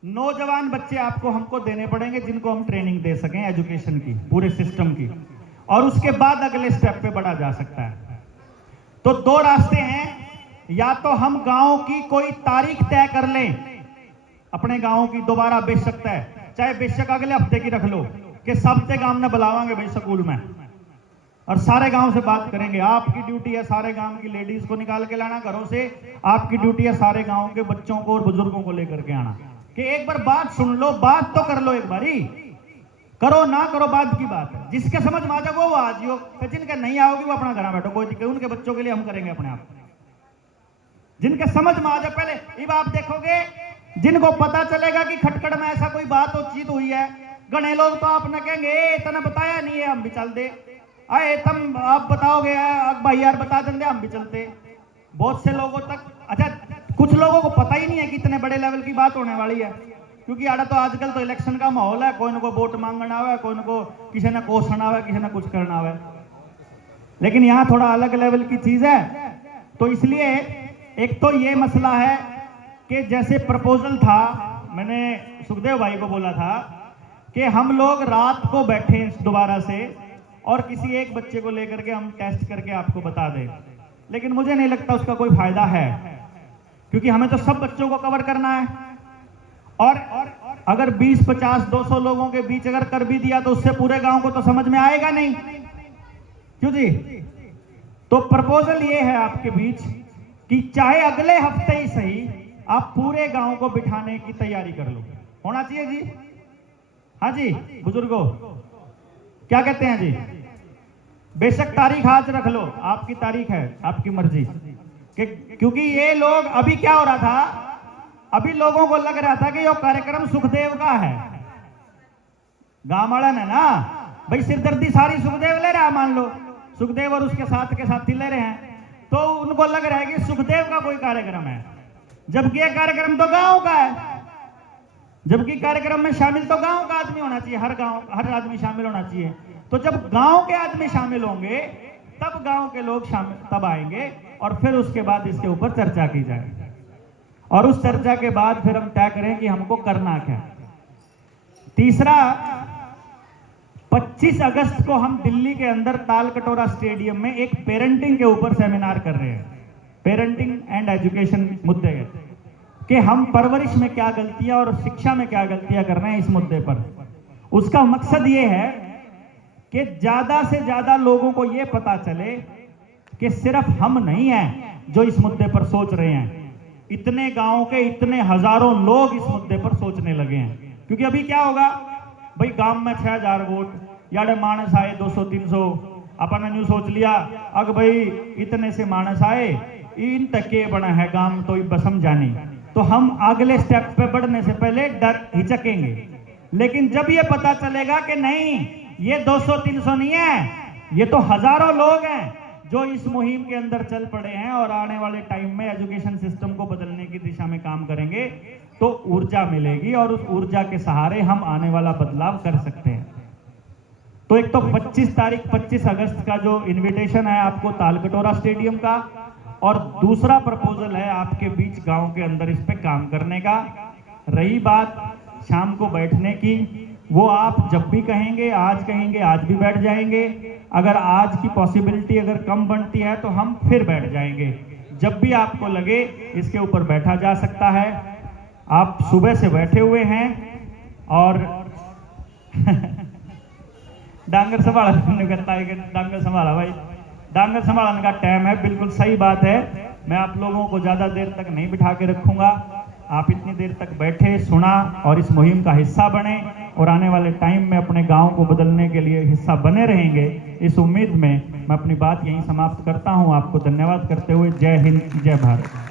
नौजवान बच्चे आपको हमको देने पड़ेंगे जिनको हम ट्रेनिंग दे सकें एजुकेशन की, पूरे सिस्टम की, और उसके बाद अगले स्टेप पे बढ़ा जा सकता है। तो 2 रास्ते हैं, या तो हम गांव की कोई तारीख तय कर लें, अपने गांव की दोबारा बेशक तय, चाहे बेशक अगले हफ्ते की रख लो कि सबसे गांव ने बुलावांगे भाई स्कूल में, और सारे गांव से बात करेंगे। आपकी ड्यूटी है सारे गांव की लेडीज को निकाल के लाना घरों से, आपकी ड्यूटी है सारे गांव के बच्चों को और बुजुर्गों को लेकर के आना, कि एक बार बात सुन लो, बात तो कर लो, एक बारी करो ना करो बात की बात है। जिसके समझ में आ जाए वो आ जियो, फिर जिनके नहीं आओगी वो अपना घर बैठो, कोई दिक्कत, उनके बच्चों के लिए हम करेंगे अपने आप। जिनके समझ में आ जाए, पहले अब आप देखोगे जिनको पता चलेगा कि खटखड़ में ऐसा कोई बात और चीज हुई है, गणे लोग तो आपने कहेंगे इतना बताया नहीं है, हम भी चल दे, अरे तुम आप बताओगे भाई यार बता देंगे, हम भी चलते। बहुत से लोगों तक, अच्छा कुछ लोगों को पता ही नहीं है कि इतने बड़े लेवल की बात होने वाली है, क्योंकि आड़ा तो आजकल तो इलेक्शन का माहौल है, कोई न कोई वोट मांगना हुआ, कोई न को किसी ने कोसना हुआ, किसी ने कुछ करना हुआ। लेकिन यहाँ थोड़ा अलग लेवल की चीज है। तो इसलिए एक तो ये मसला है कि जैसे प्रपोजल था, मैंने सुखदेव भाई को बोला था कि हम लोग रात को बैठे दोबारा से और किसी एक बच्चे को लेकर के हम टेस्ट करके आपको बता दें, लेकिन मुझे नहीं लगता उसका कोई फायदा है, क्योंकि हमें तो सब बच्चों को कवर करना है। और अगर 20, 50, 200 लोगों के बीच अगर कर भी दिया तो उससे पूरे गांव को तो समझ में आएगा नहीं, क्यों जी? तो प्रपोजल ये है आपके बीच कि चाहे अगले हफ्ते ही सही, आप पूरे गांव को बिठाने की तैयारी कर लो। होना चाहिए जी? हाँ जी बुजुर्गों, क्या कहते हैं जी? बेशक तारीख आज रख लो, आपकी तारीख है, आपकी मर्जी, क्योंकि ये लोग, अभी क्या हो रहा था, अभी लोगों को लग रहा था कि ये कार्यक्रम सुखदेव का है। गांव वाला ने ना भाई सिरदर्दी सारी सुखदेव ले रहा है, मान लो सुखदेव और उसके साथ के साथी ले रहे हैं, तो उनको लग रहा है कि सुखदेव का कोई कार्यक्रम है, जबकि यह कार्यक्रम तो गांव का है। जबकि कार्यक्रम में शामिल तो गांव का आदमी होना चाहिए, हर आदमी शामिल होना चाहिए। तो जब गांव के आदमी शामिल होंगे तब गांव के लोग शामिल तब आएंगे, और फिर उसके बाद इसके ऊपर चर्चा की जाए, और उस चर्चा के बाद फिर हम तय करें कि हमको करना क्या। तीसरा, 25 अगस्त को हम दिल्ली के अंदर तालकटोरा स्टेडियम में एक पेरेंटिंग के ऊपर सेमिनार कर रहे हैं, पेरेंटिंग एंड एजुकेशन मुद्दे कि हम परवरिश में क्या गलतियां और शिक्षा में क्या गलतियां कर रहे हैं इस मुद्दे पर। उसका मकसद ये है कि ज्यादा से ज्यादा लोगों को ये पता चले कि सिर्फ हम नहीं हैं जो इस मुद्दे पर सोच रहे हैं, इतने गांव के इतने हजारों लोग इस मुद्दे पर सोचने लगे हैं। क्योंकि अभी क्या होगा भाई, गांव में 6000 वोट याडे मानस आए 200-300, अपन ने न्यू सोच लिया अग भाई इतने से मानस आए इन तक बना है गांव तो बसम जानी, तो हम अगले स्टेप पे बढ़ने से पहले डर हिचकेंगे। लेकिन जब ये पता चलेगा कि नहीं ये 200-300 नहीं है, ये तो हजारों लोग हैं जो इस मुहिम के अंदर चल पड़े हैं और आने वाले टाइम में एजुकेशन सिस्टम को बदलने की दिशा में काम करेंगे, तो ऊर्जा मिलेगी और उस ऊर्जा के सहारे हम आने वाला बदलाव कर सकते हैं। तो एक तो 25 अगस्त का जो इनविटेशन है आपको तालकटोरा स्टेडियम का, और दूसरा प्रपोजल है आपके बीच गांव के अंदर इस पे काम करने का। रही बात शाम को बैठने की, वो आप जब भी कहेंगे आज भी बैठ जाएंगे। अगर आज की पॉसिबिलिटी अगर कम बनती है तो हम फिर बैठ जाएंगे। जब भी आपको लगे इसके ऊपर बैठा जा सकता है। आप सुबह से बैठे हुए हैं और डांगर संभालने करता है कि डांगर संभाला भाई, डांगर संभालने का टाइम है, बिल्कुल सही बात है। मैं आप लोगों को ज्यादा देर तक नहीं बिठा के रखूंगा, आप इतनी देर तक बैठे, सुना और इस मुहिम का हिस्सा बने और आने वाले टाइम में अपने गांव को बदलने के लिए हिस्सा बने रहेंगे। इस उम्मीद में मैं अपनी बात यहीं समाप्त करता हूं, आपको धन्यवाद करते हुए जय हिंद जय भारत।